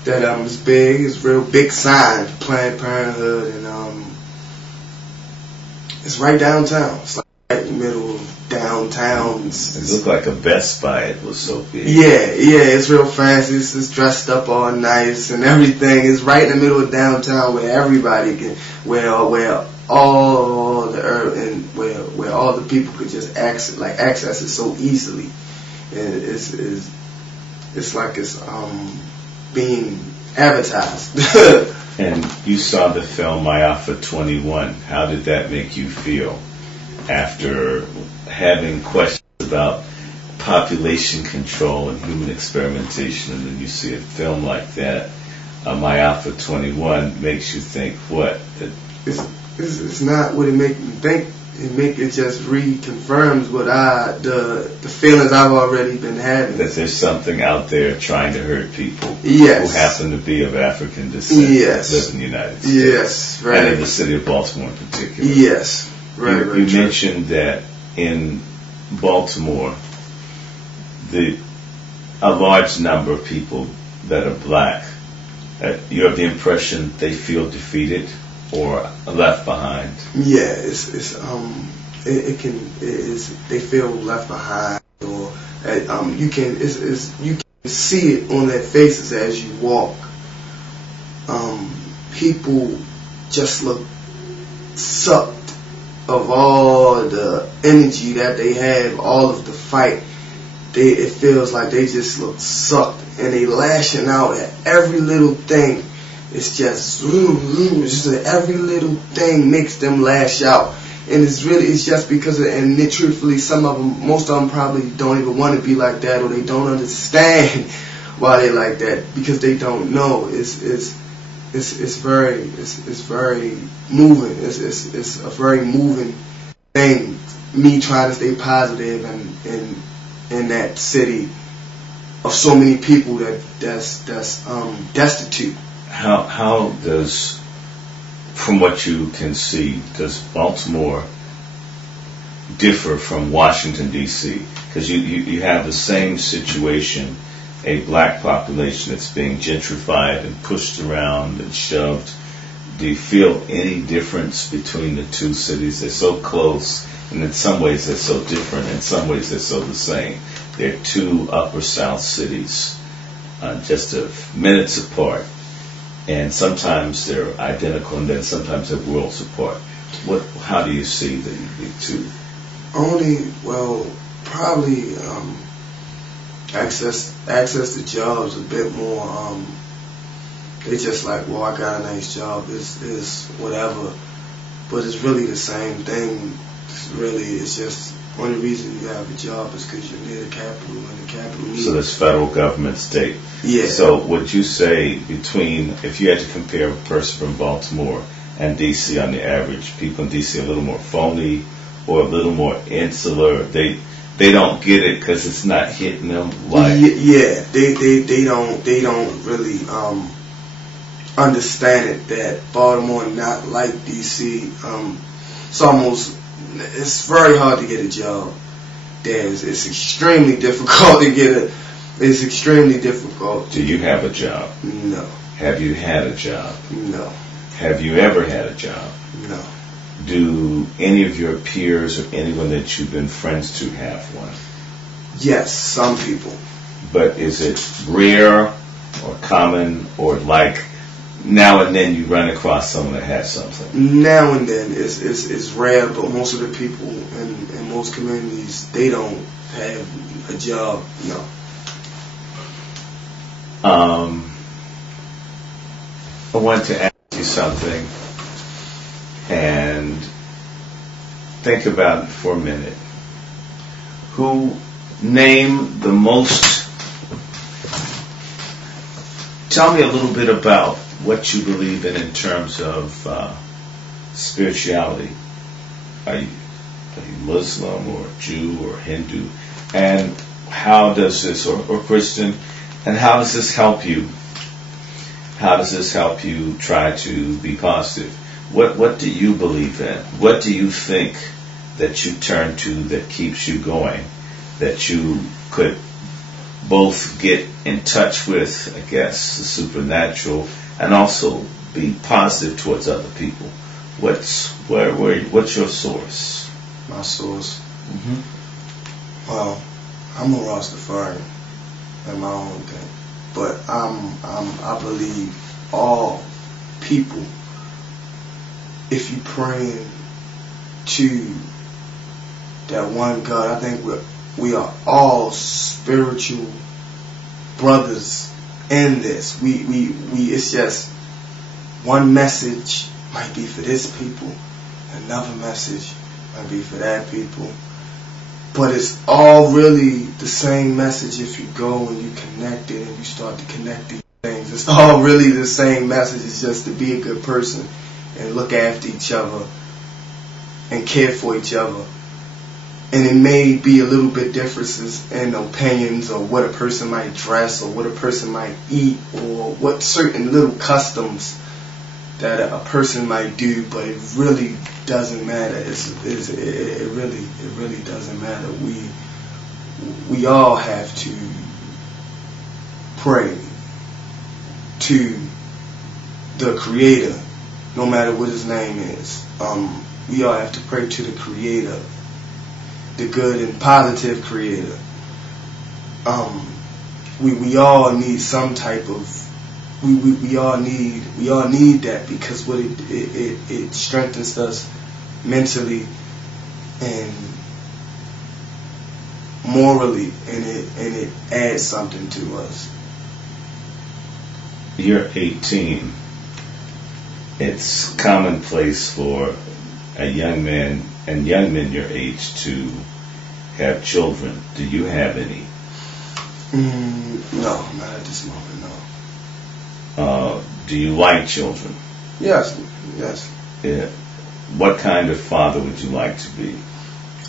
that is big is real big sign, Planned Parenthood, and it's right downtown. It's like right in the middle of downtown. It looked like a Best Buy. It was so big. Yeah, it's real fancy. It's dressed up all nice and everything. It's right in the middle of downtown where everybody can, where all the earth and where all the people could just access it so easily. And it's like it's being advertised. And you saw the film My Alpha 21. How did that make you feel after having questions about population control and human experimentation, and then you see a film like that? My Alpha 21 makes you think what? It's not what it makes me think. It just reconfirms what the feelings I've already been having. That there's something out there trying to hurt people. Yes. Who happen to be of African descent. Yes. That live in the United States. Yes, right. And in the city of Baltimore in particular. Yes, right. You mentioned that in Baltimore, a large number of people that are black, you have the impression they feel defeated or left behind. Yeah, they feel left behind, or you can see it on their faces as you walk. People just look sucked of all the energy that they have, all of the fight. It feels like they just look sucked, and they lashing out at every little thing. It's just every little thing makes them lash out, and it's just because of, and truthfully, most of them probably don't even want to be like that, or they don't understand why they're like that because they don't know. It's very moving. It's a very moving thing. Me trying to stay positive and in that city of so many people that's destitute. How does, from what you can see, does Baltimore differ from Washington, D.C.? Because you have the same situation, a black population that's being gentrified and pushed around and shoved. Do you feel any difference between the two cities? They're so close, and in some ways they're so different. In some ways they're so the same. They're two Upper South cities, just minutes apart. And sometimes they're identical, and then sometimes they're worlds apart. How do you see the two? Probably access to jobs a bit more. They just like, well, I got a nice job. Is whatever, but it's really the same thing. It's just only reason you have a job is because you're near the capital, and the capital needs. So there's federal government, state. Yeah. So would you say if you had to compare a person from Baltimore and D.C. on the average, people in D.C. are a little more phony or a little more insular? They don't get it because it's not hitting them like. Yeah, they don't really understand it that Baltimore not like D.C. It's very hard to get a job. it's extremely difficult to get it. It's extremely difficult. Do you have a job? No. Have you had a job? No. Have you ever had a job? No. Do any of your peers or anyone that you've been friends to have one? Yes, some people. But is it rare or common, or like now and then you run across someone that has something? Now and then it's rare, but most of the people in most communities, they don't have a job. No. I want to ask you something, and think about it for a minute. Tell me a little bit about what you believe in terms of spirituality. Are you Muslim or Jew or Hindu? And how does this, or Christian, and how does this help you? How does this help you try to be positive? What do you believe in? What do you think that you turn to that keeps you going, that you could both get in touch with, I guess, the supernatural, and also be positive towards other people? What's your source? My source? Mm-hmm. Well, I'm a Rastafarian in my own thing, but I believe all people, if you praying to that one God, I think we are all spiritual brothers in this. We it's just one message might be for this people, another message might be for that people, but it's all really the same message if you go and you connect it and you start to connect these things. It's all really the same message. It's just to be a good person and look after each other and care for each other. And it may be a little bit differences in opinions, or what a person might dress, or what a person might eat, or what certain little customs that a person might do, but it really doesn't matter. It really doesn't matter. We all have to pray to the Creator, no matter what His name is. We all have to pray to the Creator, the good and positive Creator. We all need some type of. We all need that, because what it strengthens us mentally and morally, and it adds something to us. You're 18. It's commonplace for a young man and young men your age to have children. Do you have any? No, not at this moment, no. Do you like children? Yes. Yeah. What kind of father would you like to be?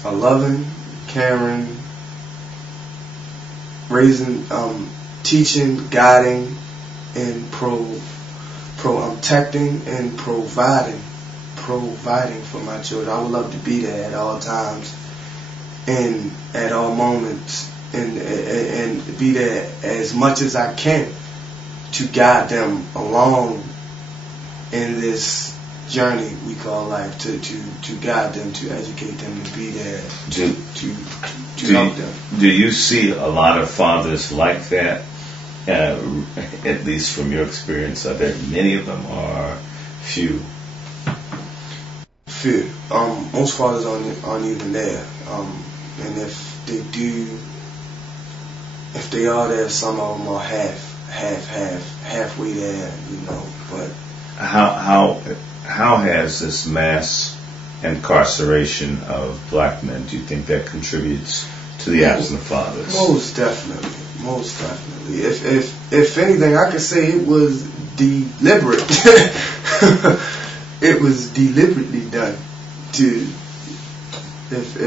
A loving, caring, raising, teaching, guiding, and protecting and providing for my children. I would love to be there at all times and at all moments, and be there as much as I can to guide them along in this journey we call life, to guide them, to educate them, to be there, to help them. Do you see a lot of fathers like that? At least from your experience, are there many of them or few? Few. Most fathers aren't even there. And if they do, if they are there, some of them are halfway there, But how has this mass incarceration of black men, do you think that contributes to the absence of fathers? Most definitely. If anything, I could say it was deliberate. It was deliberately done. In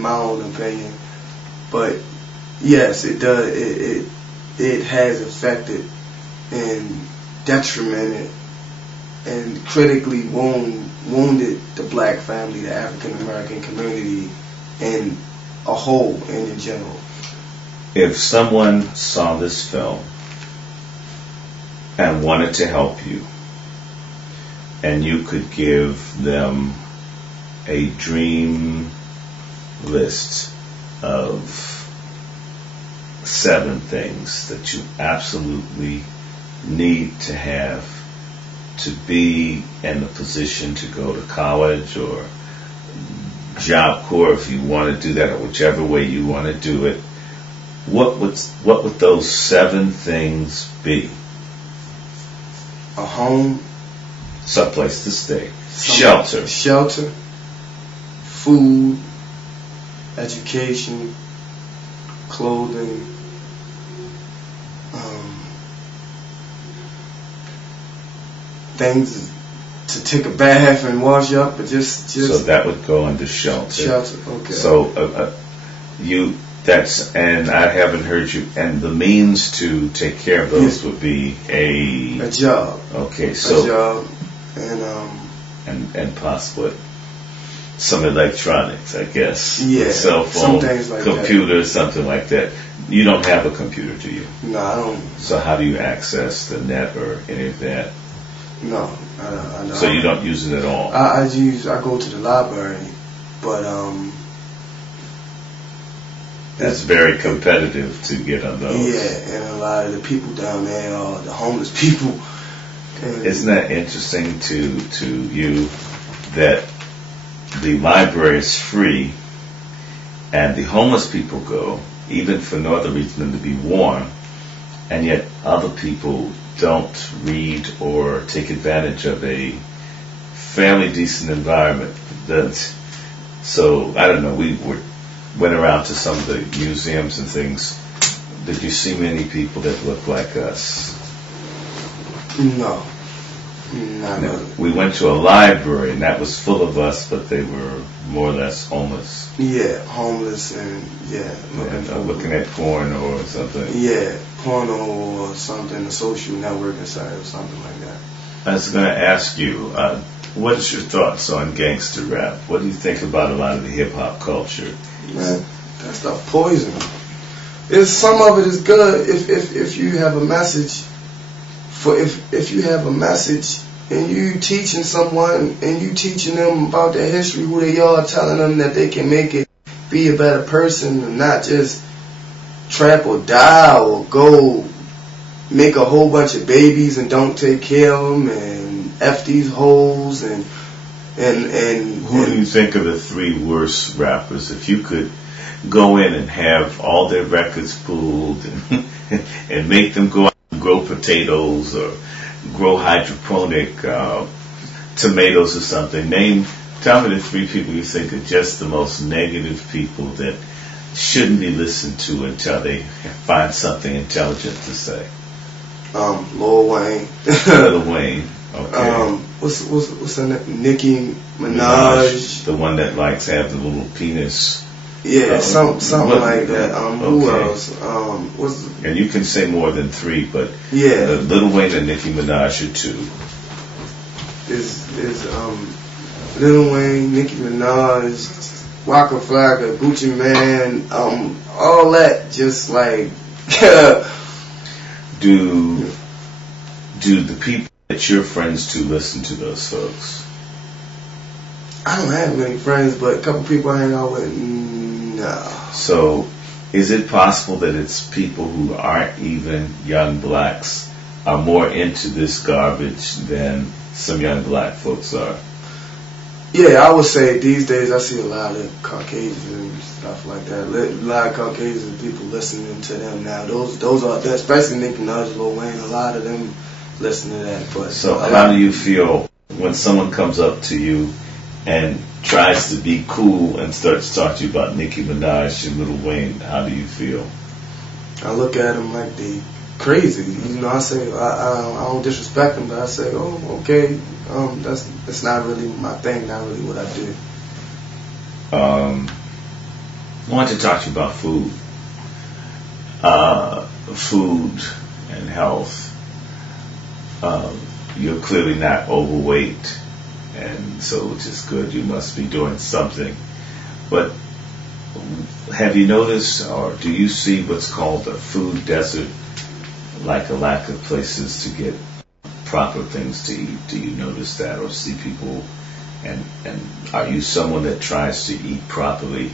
my own opinion, but yes, it does. It has affected and detrimented and critically wounded the black family, the African American community in a whole and in general. If someone saw this film and wanted to help you, and you could give them a dream list of 7 things that you absolutely need to have to be in a position to go to college or Job Corps, if you want to do that, or whichever way you want to do it, what would those 7 things be? A home, someplace to stay, shelter, food, education, clothing, things to take a bath and wash up, but just. So that would go under shelter. Shelter, okay. So and I haven't heard you. And the means to take care of those would be a job. Okay, so a job and possibly some electronics, I guess. Yeah, cell phone, like computer, something like that. You don't have a computer, do you? No, I don't. So how do you access the net or any of that? No, I don't. So you don't use it at all? I go to the library, but that's very competitive to get on those. Yeah, and a lot of the people down there are the homeless people. Isn't that interesting to you that the library is free and the homeless people go, even for no other reason than to be warm, and yet other people don't read or take advantage of a fairly decent environment? So, I don't know, we went around to some of the museums and things. Did you see many people that look like us? No. No. We went to a library and that was full of us, but they were more or less homeless. Yeah, homeless and looking at porn or something. Yeah, porn or something, a social networking site or something like that. I was going to ask you, what is your thoughts on gangster rap? What do you think about a lot of the hip hop culture? Man, that stuff poison. Some of it is good if you have a message. If you have a message and you teaching someone and you teaching them about their history, who they are, telling them that they can make it, be a better person, and not just trap or die or go make a whole bunch of babies and don't take care of them and F these hoes and who do you think are the 3 worst rappers? If you could go in and have all their records pulled and make them go out and grow potatoes or grow hydroponic tomatoes or something, tell me the 3 people you think are just the most negative people that shouldn't be listened to until they find something intelligent to say. Lil Wayne. Lil Wayne. Okay. What's her name? Nicki Minaj. The one that likes to have the little penis. Yeah, something like that. Who else? And you can say more than 3, but yeah, Lil Wayne and Nicki Minaj are 2. Is Lil Wayne, Nicki Minaj, Waka Flocka, Gucci Mane, all that. Just like do the people that you're friends to listen to those folks? I don't have many friends, but a couple people I hang out with. No. So, is it possible that it's people who aren't even young blacks are more into this garbage than some young black folks are? Yeah, I would say these days I see a lot of Caucasians and stuff like that. A lot of Caucasian people listening to them now. Those are, especially Nicki Minaj, Lil Wayne, a lot of them listen to that. But so how do you feel when someone comes up to you and tries to be cool and starts talking to you about Nicki Minaj and Lil Wayne? How do you feel? I look at them like they crazy. I say I don't disrespect them, but I say, oh, okay, that's not really my thing. Not really what I do. I want to talk to you about food. Food and health. You're clearly not overweight, and so which is good. You must be doing something. But Have you noticed, or do you see what's called a food desert, like a lack of places to get proper things to eat? Do you notice that, or see people, and are you someone that tries to eat properly?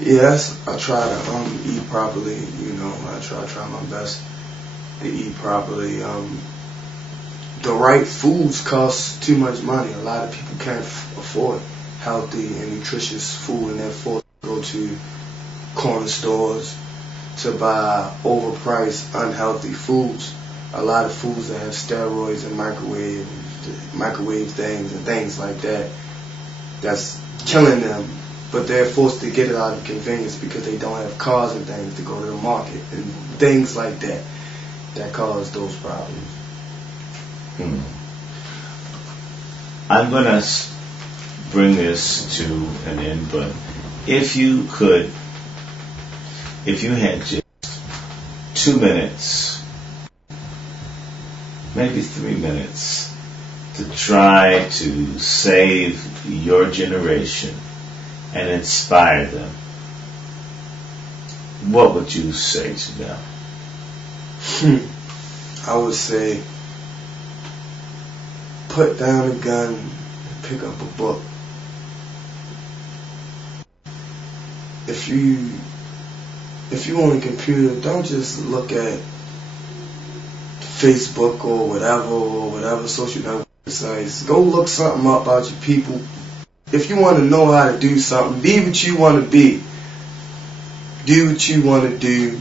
Yes, I try to eat properly. I try my best to eat properly. The right foods cost too much money. A lot of people can't afford healthy and nutritious food, and therefore go to corner stores to buy overpriced, unhealthy foods. A lot of foods that have steroids and microwave things and things like that, that's killing them. But they're forced to get it out of convenience because they don't have cars and things to go to the market and things like that cause those problems. I'm going to bring this to an end, but if you had just 2 minutes, maybe 3 minutes, to try to save your generation and inspire them, what would you say to them? I would say, put down a gun, pick up a book. If you on a computer, don't just look at Facebook or whatever social network sites. Go look something up about your people. If you want to know how to do something, be what you want to be. Do what you want to do.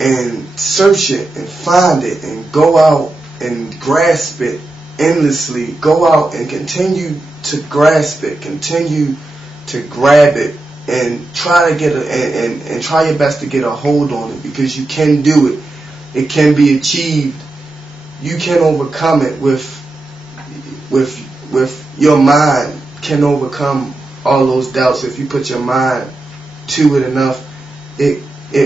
And search it and find it and go out and grasp it endlessly. Go out and continue to grasp it. Continue to grab it and try to get and try your best to get a hold on it, because you can do it. It can be achieved. You can overcome it with your mind. Can overcome all those doubts if you put your mind to it enough. It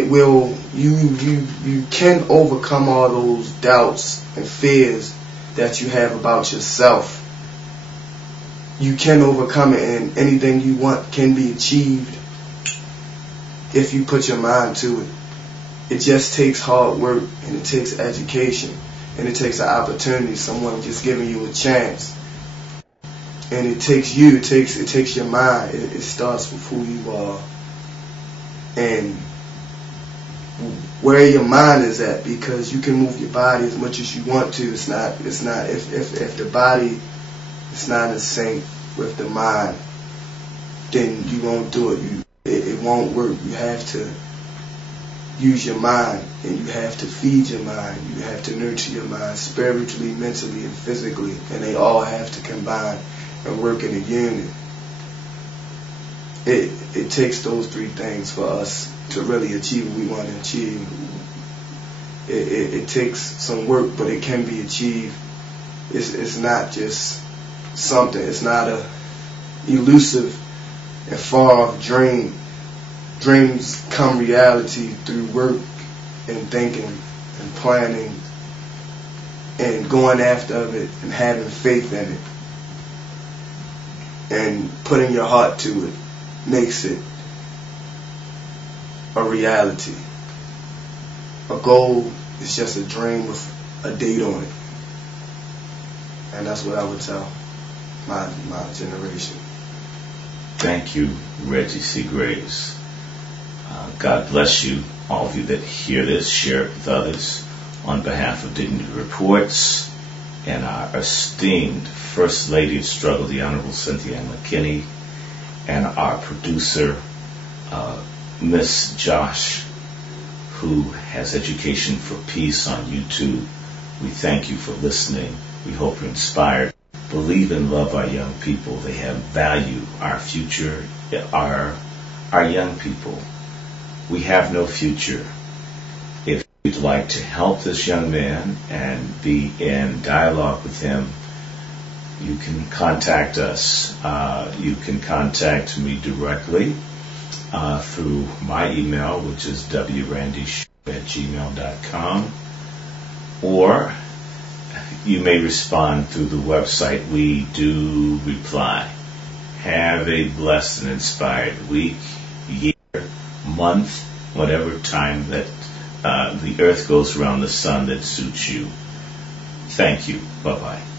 will. You can overcome all those doubts and fears that you have about yourself. You can overcome it, and anything you want can be achieved if you put your mind to it. It just takes hard work, and it takes education, and it takes an opportunity, someone just giving you a chance. And it takes you, it takes your mind. It starts with who you are and where your mind is at, because you can move your body as much as you want to. It's not if the body is not in sync with the mind, then you won't do it. It won't work. You have to use your mind, and you have to feed your mind. You have to nurture your mind spiritually, mentally, and physically, and they all have to combine and work in a unit. It takes those three things for us to really achieve what we want to achieve. It takes some work, but it can be achieved. It's not just something. It's not a elusive and far off dream. Dreams come reality through work and thinking and planning and going after it and having faith in it and putting your heart to it makes it a reality. A goal is just a dream with a date on it. And that's what I would tell my generation. Thank you, Reggie C. Graves. God bless you, all of you that hear this. Share it with others. On behalf of Dignity Reports and our esteemed First Lady of Struggle, the Honorable Cynthia McKinney, and our producer, Miss Josh, who has Education for Peace on YouTube. We thank you for listening. We hope you're inspired. Believe and love our young people. They have value. Our future, our young people. We have no future. If you'd like to help this young man and be in dialogue with him, you can contact us. You can contact me directly through my email, which is wrandy@gmail.com, or you may respond through the website. We do reply. Have a blessed and inspired week, year, month, whatever time that the earth goes around the sun that suits you. Thank you. Bye-bye.